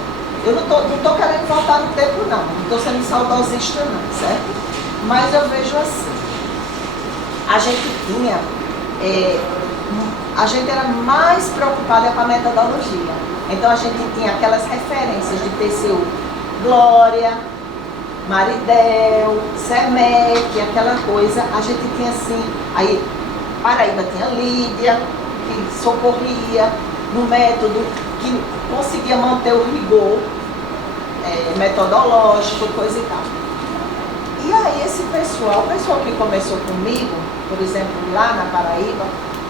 Eu não tô querendo voltar no tempo, não estou sendo saudosista, não, certo? Mas eu vejo assim, a gente tinha, a gente era mais preocupada com a metodologia. Então a gente tinha aquelas referências de TCU, Glória, Maridel, Semec, aquela coisa, a gente tinha assim, aí Paraíba tinha Lídia, que socorria no método, que conseguia manter o rigor metodológico, coisa e tal. E aí esse pessoal, o pessoal que começou comigo, por exemplo, lá na Paraíba,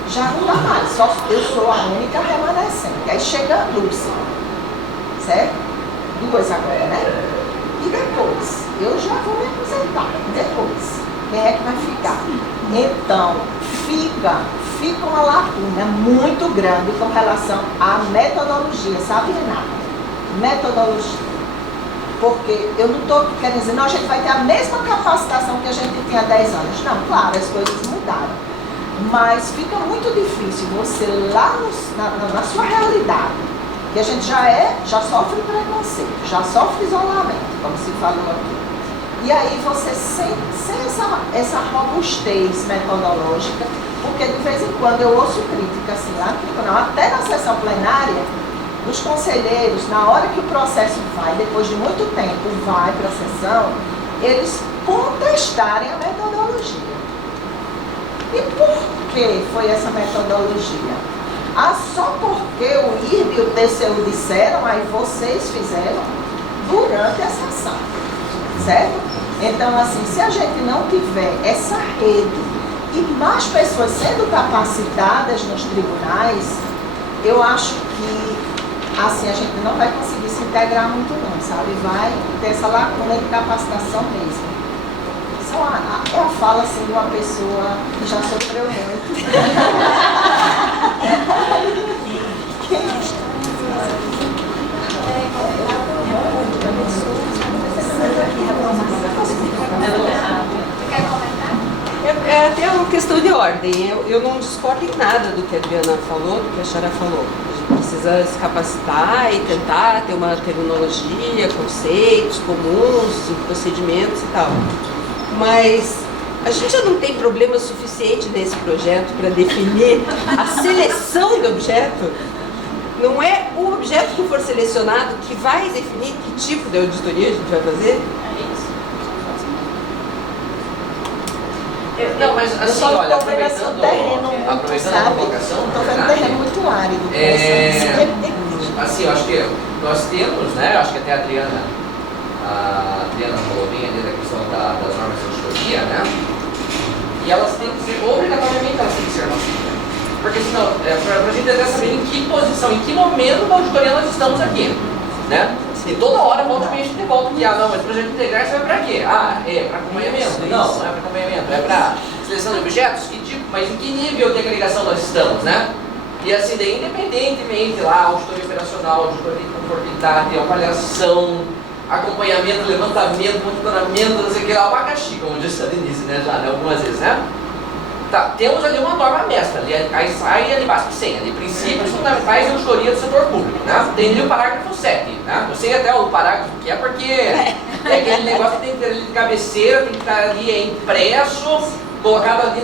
já não dá mais, só eu sou a única remanescente. Aí chega a Lúcia, certo? 2 agora, né? E depois, eu já vou me aposentar, depois, quem é que vai ficar? Então, fica uma lacuna muito grande com relação à metodologia, sabe, Renata? Metodologia. Porque eu não estou querendo dizer, não, a gente vai ter a mesma capacitação que a gente tinha há 10 anos. Não, claro, as coisas mudaram. Mas fica muito difícil você lá na sua realidade, que a gente já sofre preconceito, já sofre isolamento, como se falou aqui. E aí você sem essa robustez metodológica, porque de vez em quando eu ouço crítica assim lá no tribunal, até na sessão plenária, os conselheiros, na hora que o processo vai, depois de muito tempo, vai para a sessão, eles contestarem a metodologia. E por que foi essa metodologia? Ah, só porque o IRB e o TCU disseram, aí vocês fizeram durante a sessão, certo? Então, assim, se a gente não tiver essa rede e mais pessoas sendo capacitadas nos tribunais, eu acho que, assim, a gente não vai conseguir se integrar muito não, sabe? Vai ter essa lacuna de capacitação mesmo. Isso é a fala, assim, de uma pessoa que já sofreu muito. É até uma questão de ordem. Eu não discordo em nada do que a Adriana falou, do que a Chara falou. A gente precisa se capacitar e tentar ter uma terminologia, conceitos comuns, procedimentos e tal. Mas a gente já não tem problema suficiente nesse projeto para definir a seleção do objeto. Não é o objeto que for selecionado que vai definir que tipo de auditoria a gente vai fazer? Não, mas assim, eu olha, estou vendo assim, um terreno aproveitando a colocação, estou vendo um terreno muito árido. Assim, eu acho que nós temos, né, acho que até a Adriana falou bem ali da questão das normas de auditoria, né, e elas têm que ser, obrigatoriamente elas têm que ser nossas. Porque senão, para a gente até saber em que posição, em que momento da auditoria nós estamos aqui, né? E toda hora volta a gente volta que, não, mas projeto integrar você vai para quê? É para acompanhamento. Não, não é para acompanhamento, é para seleção de objetos, que tipo, mas em que nível de agregação nós estamos, né? E assim, daí, independentemente lá, auditoria operacional, auditoria de conformidade, avaliação, acompanhamento, levantamento, monitoramento, não sei o que, abacaxi, como eu disse ali no início, né, já, né, algumas vezes, né? Tá, temos ali uma norma mestra, aí sai ali básico, sim, ali princípios fundamentais de auditoria do setor público, né? Tem ali o parágrafo 7, né? Eu sei até o parágrafo que é porque é aquele negócio que tem que ter ali de cabeceira, tem que estar ali impresso, colocado ali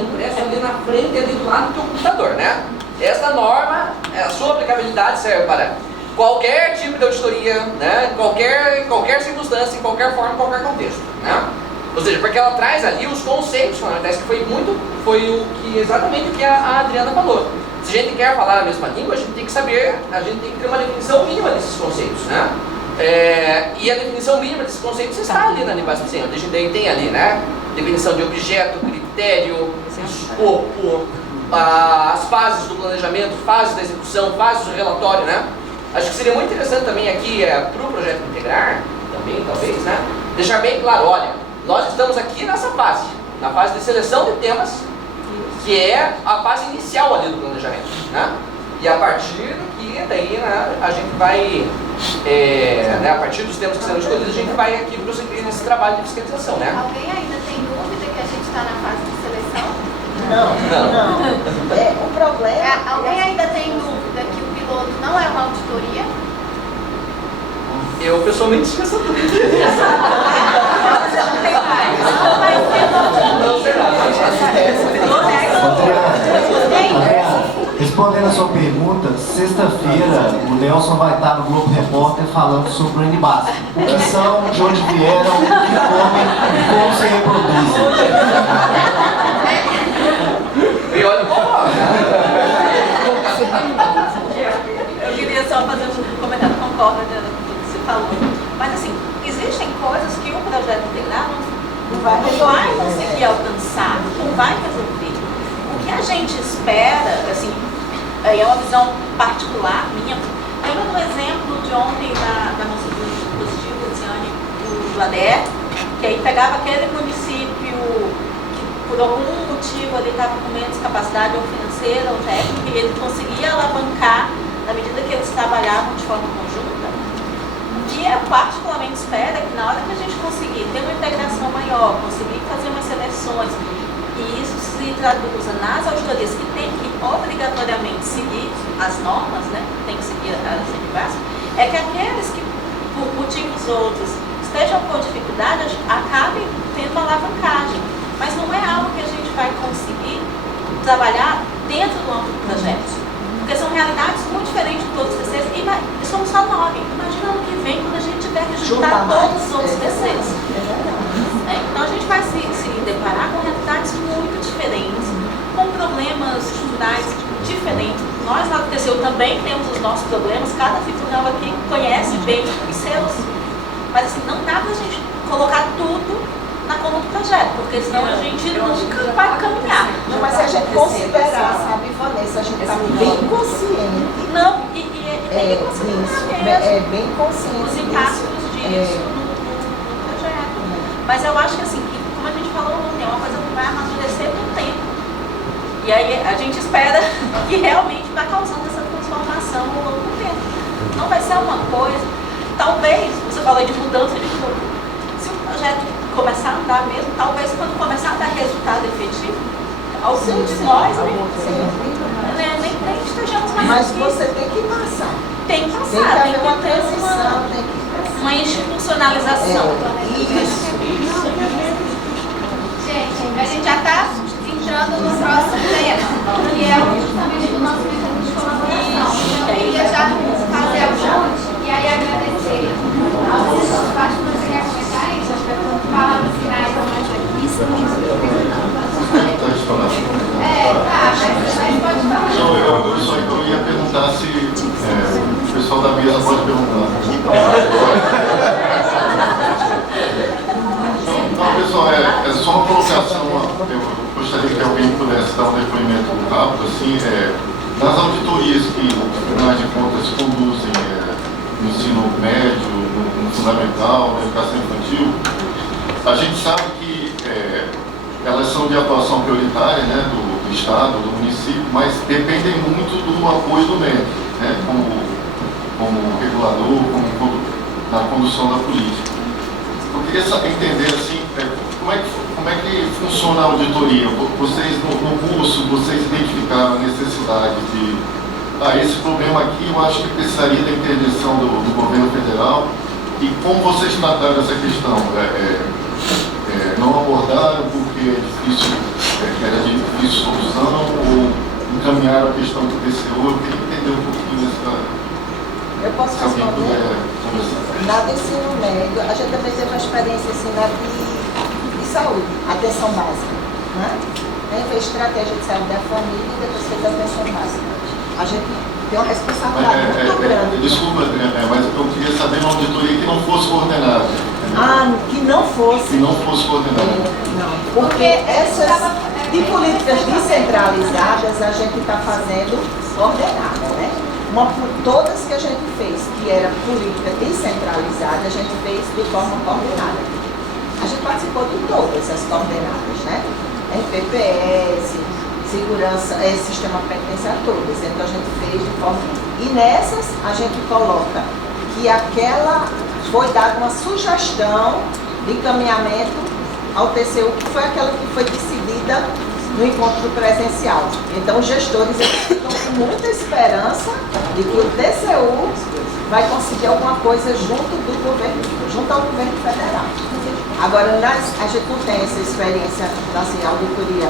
impresso ali na frente, ali do lado do teu computador, né? Esta norma, a sua aplicabilidade serve para qualquer tipo de auditoria, né? Qualquer circunstância, em qualquer forma, em qualquer contexto, né? Ou seja, porque ela traz ali os conceitos fundamentais, que exatamente o que a Adriana falou. Se a gente quer falar a mesma língua, a gente tem que saber, a gente tem que ter uma definição mínima desses conceitos, né? E a definição mínima desses conceitos está ali na linguagem do Senhor. A gente tem ali, né? Definição de objeto, critério, escopo, as fases do planejamento, fases da execução, fases do relatório, né? Acho que seria muito interessante também aqui, para o projeto integrar, também, talvez, né? Deixar bem claro, olha, nós estamos aqui nessa fase, na fase de seleção de temas, que é a fase inicial ali do planejamento, né? E a partir daqui, daí, né, a gente vai, a partir dos temas que serão escolhidos, a gente vai aqui prosseguir nesse trabalho de fiscalização, né? Alguém ainda tem dúvida que a gente está na fase de seleção? Não. O problema... Alguém ainda tem dúvida que o piloto não é uma auditoria? Eu pessoalmente tinha essa dúvida. Respondendo a sua pergunta, sexta-feira o Nelson vai estar no Globo Repórter falando sobre o N-Básico. O que são, de onde vieram, o que comem e como se reproduzem. E olha como. Eu queria só fazer um comentário, concordo com tudo que você falou. Mas assim, existem coisas que o projeto integral não vai conseguir alcançar, não vai resolver. O que a gente espera, assim, é uma visão particular minha. Lembra do exemplo de ontem da moça do dispositivo, Luciane, do ADE, que aí pegava aquele município que por algum motivo ele estava com menos capacidade ou financeira ou técnica e ele conseguia alavancar na medida que eles trabalhavam de forma conjunta. O que eu particularmente espero é que na hora que a gente conseguir ter uma integração maior, conseguir fazer umas seleções, e isso se traduza nas auditorias que tem que obrigatoriamente seguir as normas, né? Tem que seguir as NBAS, é que aqueles que, por motivos outros, estejam com dificuldade, acabem tendo alavancagem. Mas não é algo que a gente vai conseguir trabalhar dentro do âmbito do projeto. Porque são realidades muito diferentes de todos os TCs. E somos só 9. Imagina ano que vem, quando a gente tiver que juntar todos os outros TCs. Então a gente vai se deparar com realidades muito diferentes, com problemas estruturais diferentes. Nós lá do TCU também temos os nossos problemas, cada tribunal aqui conhece bem os seus. Mas assim, não dá pra gente colocar tudo na conta do projeto, porque senão a gente nunca vai caminhar. Não, mas se a gente considerar, sabe, Vanessa, a gente está bem consciente. Não, é bem consciente os impactos disso no projeto. Mas eu acho que assim, como a gente falou ontem, é uma coisa que vai amadurecer com o tempo. E aí a gente espera que realmente vai causando essa transformação ao longo do tempo. Não vai ser uma coisa, talvez, você falou de mudança de tudo. Se o projeto começar a andar mesmo, talvez quando começar a dar resultado efetivo, alguns de nós nem estejamos mais. Mas você tem que passar. Tem que passar. Tem que haver uma transição, tem que passar. Uma institucionalização. Isso. Gente, a gente já está entrando no próximo tema, que é justamente do nosso mecanismo de colaboração. Eu queria já fazer a ponte e aí agradecer aos participantes por chegar a comentar isso, palavras finais ou mais pode falar. Eu ia perguntar se o pessoal da mesa pode perguntar. Não, pessoal, é só uma colocação. Eu gostaria que alguém pudesse dar um depoimento rápido, assim, nas auditorias que os tribunais de contas conduzem no ensino médio, no fundamental, na educação infantil, a gente sabe que elas são de atuação prioritária, né, do Estado, do município, mas dependem muito do apoio do MEC, né, como regulador, na condução da política. Eu queria entender assim, como é que funciona a auditoria. Vocês no curso, vocês identificaram a necessidade de esse problema aqui, eu acho que precisaria da intervenção do governo federal, e como vocês trataram essa questão? Não abordaram porque era de difícil solução, ou encaminharam a questão do TCU? Eu queria entender um pouquinho dessa. Eu posso responder? Na do ensino médio, a gente também teve uma experiência assim, na de saúde, atenção básica. Né? A gente fez estratégia de saúde da família e depois fez a atenção básica. A gente tem uma responsabilidade muito grande. Desculpa, mas eu queria saber uma auditoria que não fosse coordenada. Que não fosse. Que não fosse coordenada. Não, porque essas de políticas descentralizadas a gente está fazendo coordenada, né? Todas que a gente fez, que era política descentralizada, a gente fez de forma coordenada. A gente participou de todas as coordenadas, né? FPPS, segurança, sistema pertence a todas. Então a gente fez de forma. E nessas a gente coloca que aquela foi dada uma sugestão de encaminhamento ao TCU, que foi aquela que foi decidida no encontro presencial. Então os gestores estão com muita esperança de que o TCU vai conseguir alguma coisa junto ao governo federal. Agora, a gente não tem essa experiência, assim, auditoria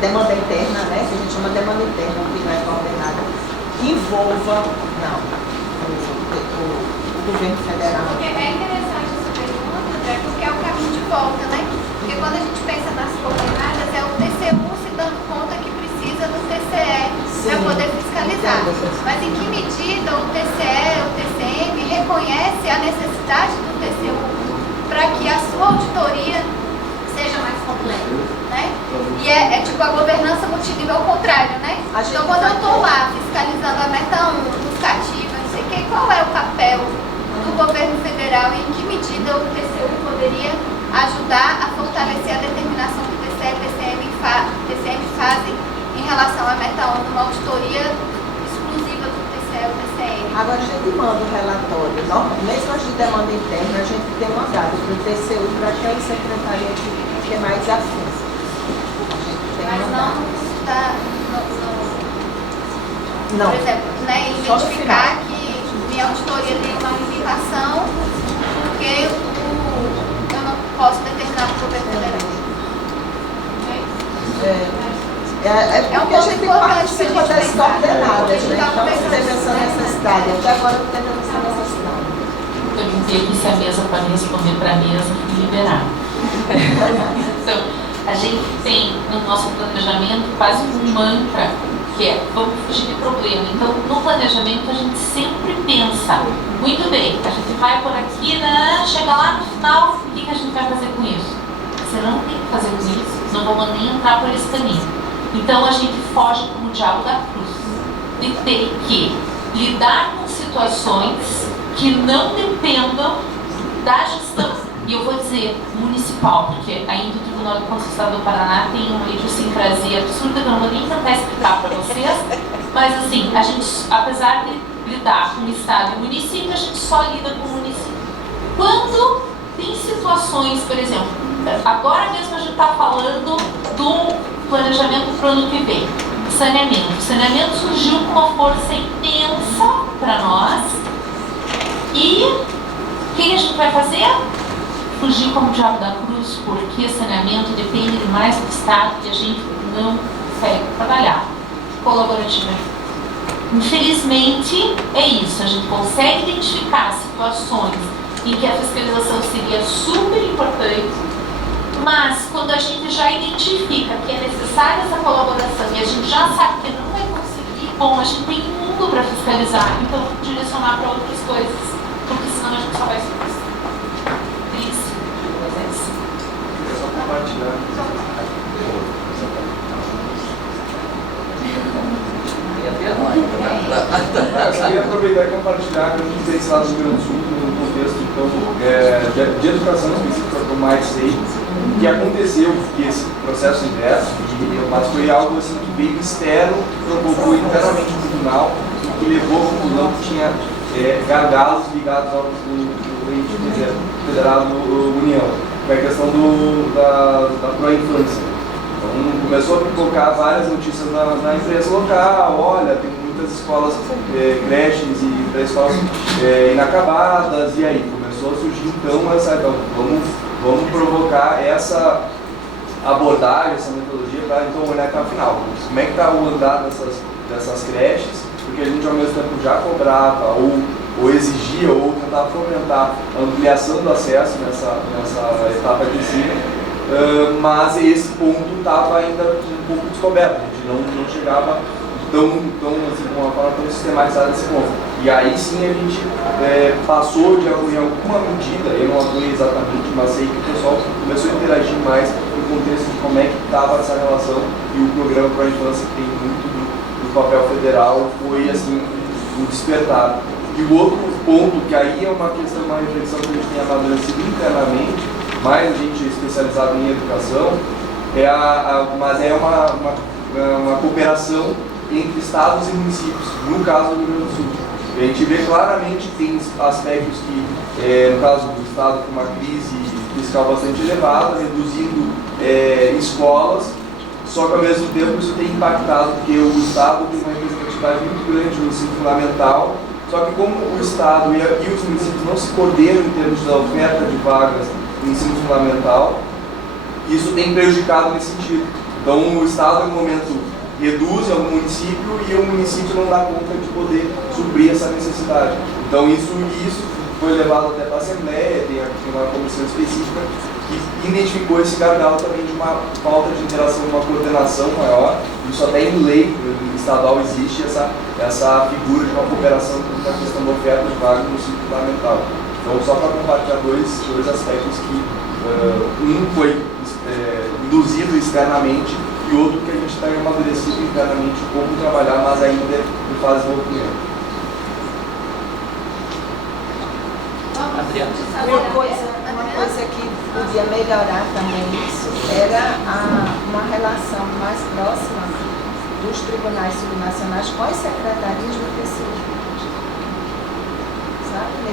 demanda interna, né? Que a gente chama de demanda interna, que não é coordenada, que envolva, o governo federal. Porque é interessante essa pergunta, André, porque é o caminho de volta, né? Porque quando a gente pensa nas coordenadas, é o TCU se dando conta que precisa do TCE para poder fiscalizar. Mas em que medida o TCE, o TCM reconhece a necessidade do TCU para que a sua auditoria seja mais completa, né? E é tipo a governança multinível ao contrário, né? Então quando eu estou lá fiscalizando a meta 1, dos cativos, não sei o que, qual é o papel do governo federal e em que medida o TCU poderia ajudar a fortalecer a determinação que o TCE e o TCM fazem em relação à meta 1, numa auditoria exclusiva do TCE e do TCM. Agora a gente manda o relatório, mesmo as de demanda interna, a gente tem mandado para o TCU, para aquela secretaria que é mais afim. Mas não está não. Por exemplo, né, identificar que minha auditoria tem uma limitação porque eu não posso determinar para o governo federal. É porque a gente participa das coordenadas, né? Então teve essa necessidade. Até agora não teve essa necessidade. Eu perguntei aqui se a mesa pode responder para a mesa e liberar. Então, a gente tem no nosso planejamento quase um mantra, que é vamos fugir de problema. Então, no planejamento, a gente sempre pensa, muito bem, a gente vai por aqui, né? Chega lá no final, o que a gente vai fazer com isso? Você não tem que fazer com isso, não vamos nem entrar por esse caminho. Então, a gente foge como o diabo da cruz, de ter que lidar com situações que não dependam da gestão, e eu vou dizer municipal, porque ainda o Tribunal de Contas do Estado do Paraná tem uma idiosincrasia absurda que eu não vou nem tentar explicar para vocês, mas assim, a gente, apesar de lidar com o Estado e o município, a gente só lida com o município. Quando tem situações, por exemplo, agora mesmo a gente está falando do planejamento para o ano que vem, saneamento. O saneamento surgiu com uma força imensa para nós, e o que a gente vai fazer? Fugir como o diabo da cruz, porque saneamento depende mais do Estado e a gente não consegue trabalhar colaborativamente. Infelizmente, é isso. A gente consegue identificar situações em que a fiscalização seria super importante, mas quando a gente já identifica que é necessária essa colaboração e a gente já sabe que não vai conseguir, bom, a gente tem um mundo para fiscalizar, então direcionar para outras coisas, porque senão a gente só vai se triste. É só compartilhar. Eu queria aproveitar e compartilhar que a gente tem estado no Rio Grande do Sul, no contexto então, de educação específica, que eu mais sei, que aconteceu que esse processo inverso, mas foi algo assim que veio externo, provocou internamente o tribunal, que levou a conclusão que tinha gargalos ligados ao ente federado União, que é a questão da pró-infância. Então, começou a pipocar várias notícias na imprensa local, olha, tem muitas escolas, creches e pré-escolas inacabadas, e aí começou a surgir então vamos provocar essa abordagem, essa metodologia para então olhar até o final. Como é que está o andar dessas creches, porque a gente ao mesmo tempo já cobrava ou exigia ou tentava fomentar a ampliação do acesso nessa etapa de ensino. Mas esse ponto estava ainda um pouco descoberto, a gente não chegava tão assim, com uma forma tão sistematizada nesse ponto. E aí sim a gente passou em alguma medida, eu não atuei exatamente, mas sei que o pessoal começou a interagir mais no contexto de como é que estava essa relação, e o programa para a infância, que tem muito do papel federal, foi assim o despertar. E o outro ponto, que aí é uma questão, uma reflexão que a gente tem amadurecido internamente, mais a gente especializado em educação, mas é uma cooperação entre estados e municípios, no caso do Rio Grande do Sul. A gente vê claramente que tem aspectos que, no caso do estado, com uma crise fiscal bastante elevada, reduzindo escolas, só que ao mesmo tempo isso tem impactado, porque o estado tem uma representatividade muito grande no ensino fundamental, só que como o estado e os municípios não se coordenam em termos da oferta de vagas no ensino fundamental, isso tem prejudicado nesse sentido. Então o estado, no momento, reduz algum município e o município não dá conta de poder suprir essa necessidade. Então isso foi levado até para a Assembleia, tem uma comissão específica que identificou esse gargalo também de uma falta de interação, uma coordenação maior. Isso até em lei estadual existe essa figura de uma cooperação com a questão da oferta de vaga no ensino fundamental. Então, só para compartilhar dois aspectos que um foi induzido externamente e outro que a gente está amadurecido internamente como trabalhar, mas ainda em fase de desenvolvimento. Uma coisa que podia melhorar também isso era uma relação mais próxima dos tribunais subnacionais com as secretarias do TCU. Sabe?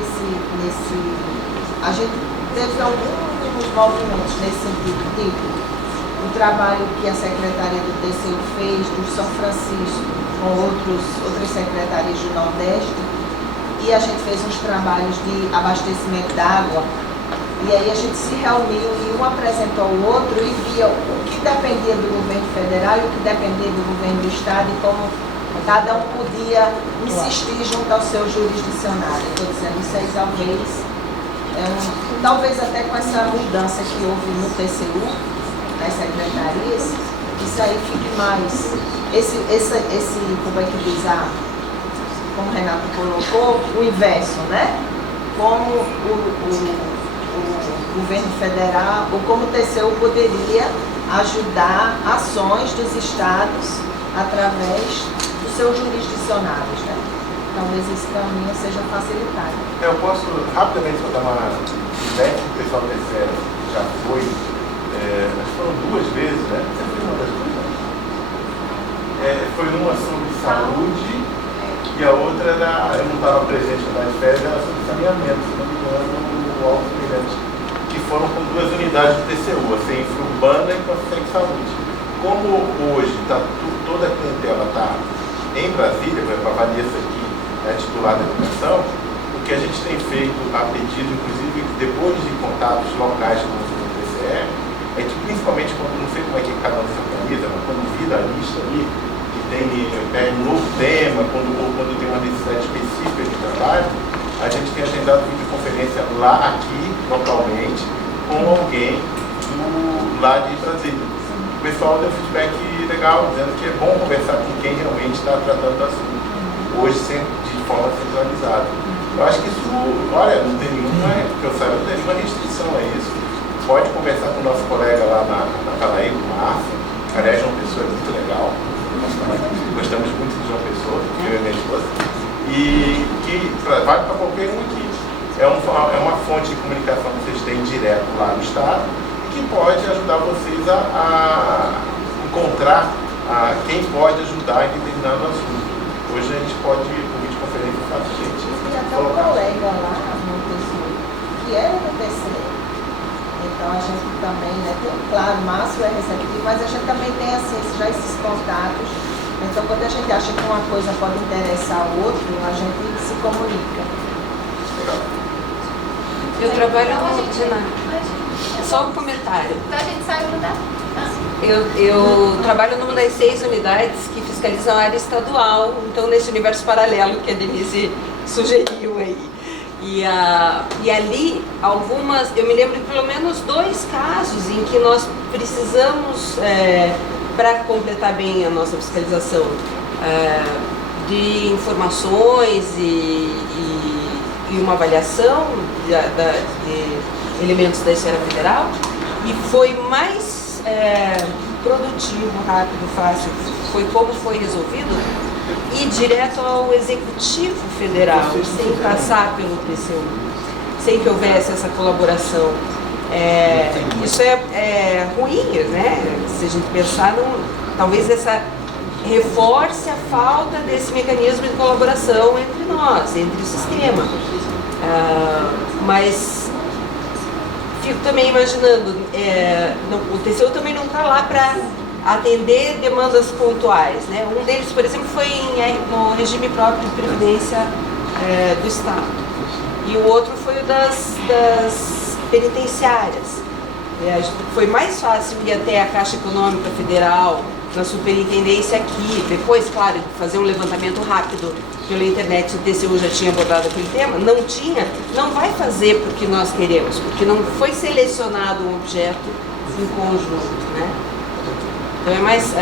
A gente teve alguns movimentos nesse sentido, tipo o trabalho que a secretaria do TCU fez do São Francisco com outras secretarias do Nordeste, e a gente fez uns trabalhos de abastecimento d'água E aí a gente se reuniu e um apresentou o outro e via o que dependia do governo federal e o que dependia do governo do estado e como cada um podia insistir junto ao seu jurisdicionário. Estou dizendo, isso aí talvez até com essa mudança que houve no TCU, nas secretarias, isso aí fique mais, como é que diz, como o Renato colocou, o inverso, né? Como o governo federal, ou como o TCU poderia ajudar ações dos estados através dos seus jurisdicionários, né? Talvez esse caminho seja facilitado. Eu posso rapidamente só dar uma ideia que o pessoal do TCE já foi, acho que foram 2 vezes, né? Você foi uma das 2, né? Foi uma sobre saúde e a outra era, eu não estava presente nas férias, era sobre saneamento, se não me engano, o Alto Mirante, que foram com 2 unidades do TCU, a CENFRA Urbana e com a CENFRA Saúde. Como hoje toda a clientela está em Brasília, por exemplo, a Vanessa aqui é titular da educação, o que a gente tem feito a pedido, inclusive depois de contatos locais com o TCE, é que principalmente quando, não sei como é que cada um se organiza, mas quando vira a lista ali, que tem um novo tema, quando tem uma necessidade específica de trabalho, a gente tem agendado videoconferência lá aqui, localmente, com alguém lá de Brasília. O pessoal deu feedback legal, dizendo que é bom conversar com quem realmente está tratando do assunto. Hoje sempre de forma centralizada. Eu acho que isso, olha, não tem nenhuma, que eu saiba, não tem nenhuma restrição a isso. Pode conversar com o nosso colega lá na Paraíba, o Márcio. Aliás, João Pessoa é muito legal. Gostamos muito de João Pessoa, eu e minha esposa. E que vale para qualquer um aqui. É uma fonte de comunicação que vocês têm direto lá no Estado e que pode ajudar vocês a encontrar quem pode ajudar em determinado assunto. Hoje a gente pode, por videoconferência, facilmente. E até um colega lá no TCU, que era do TCE. Então a gente também, né, tem, claro, o Márcio é receptivo, mas a gente também tem assim, já esses contatos. Então quando a gente acha que uma coisa pode interessar o outro, a gente se comunica. Eu trabalho só um comentário. Então a gente sai mudar. Eu trabalho numa das 6 unidades que fiscalizam a área estadual, então nesse universo paralelo que a Denise sugeriu aí. E ali, eu me lembro de pelo menos 2 casos em que nós precisamos, para completar bem a nossa fiscalização, de informações e uma avaliação de elementos da esfera federal, e foi mais produtivo, rápido, fácil, foi como foi resolvido, ir direto ao Executivo Federal, sem passar pelo TCU, sem que houvesse essa colaboração. Isso é ruim, né? Se a gente pensar, talvez essa reforce a falta desse mecanismo de colaboração entre nós, entre o sistema. Mas fico também imaginando, o TCU também não está lá para atender demandas pontuais, né? Um deles, por exemplo, foi no regime próprio de previdência do Estado, e o outro foi o das penitenciárias. Foi mais fácil ir até a Caixa Econômica Federal, na superintendência aqui, depois, claro, fazer um levantamento rápido pela internet. O TCU já tinha abordado aquele tema, não vai fazer porque nós queremos, porque não foi selecionado um objeto em conjunto, né? Então é mais,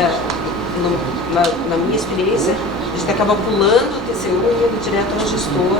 na minha experiência, a gente acaba pulando o TCU e indo direto ao gestor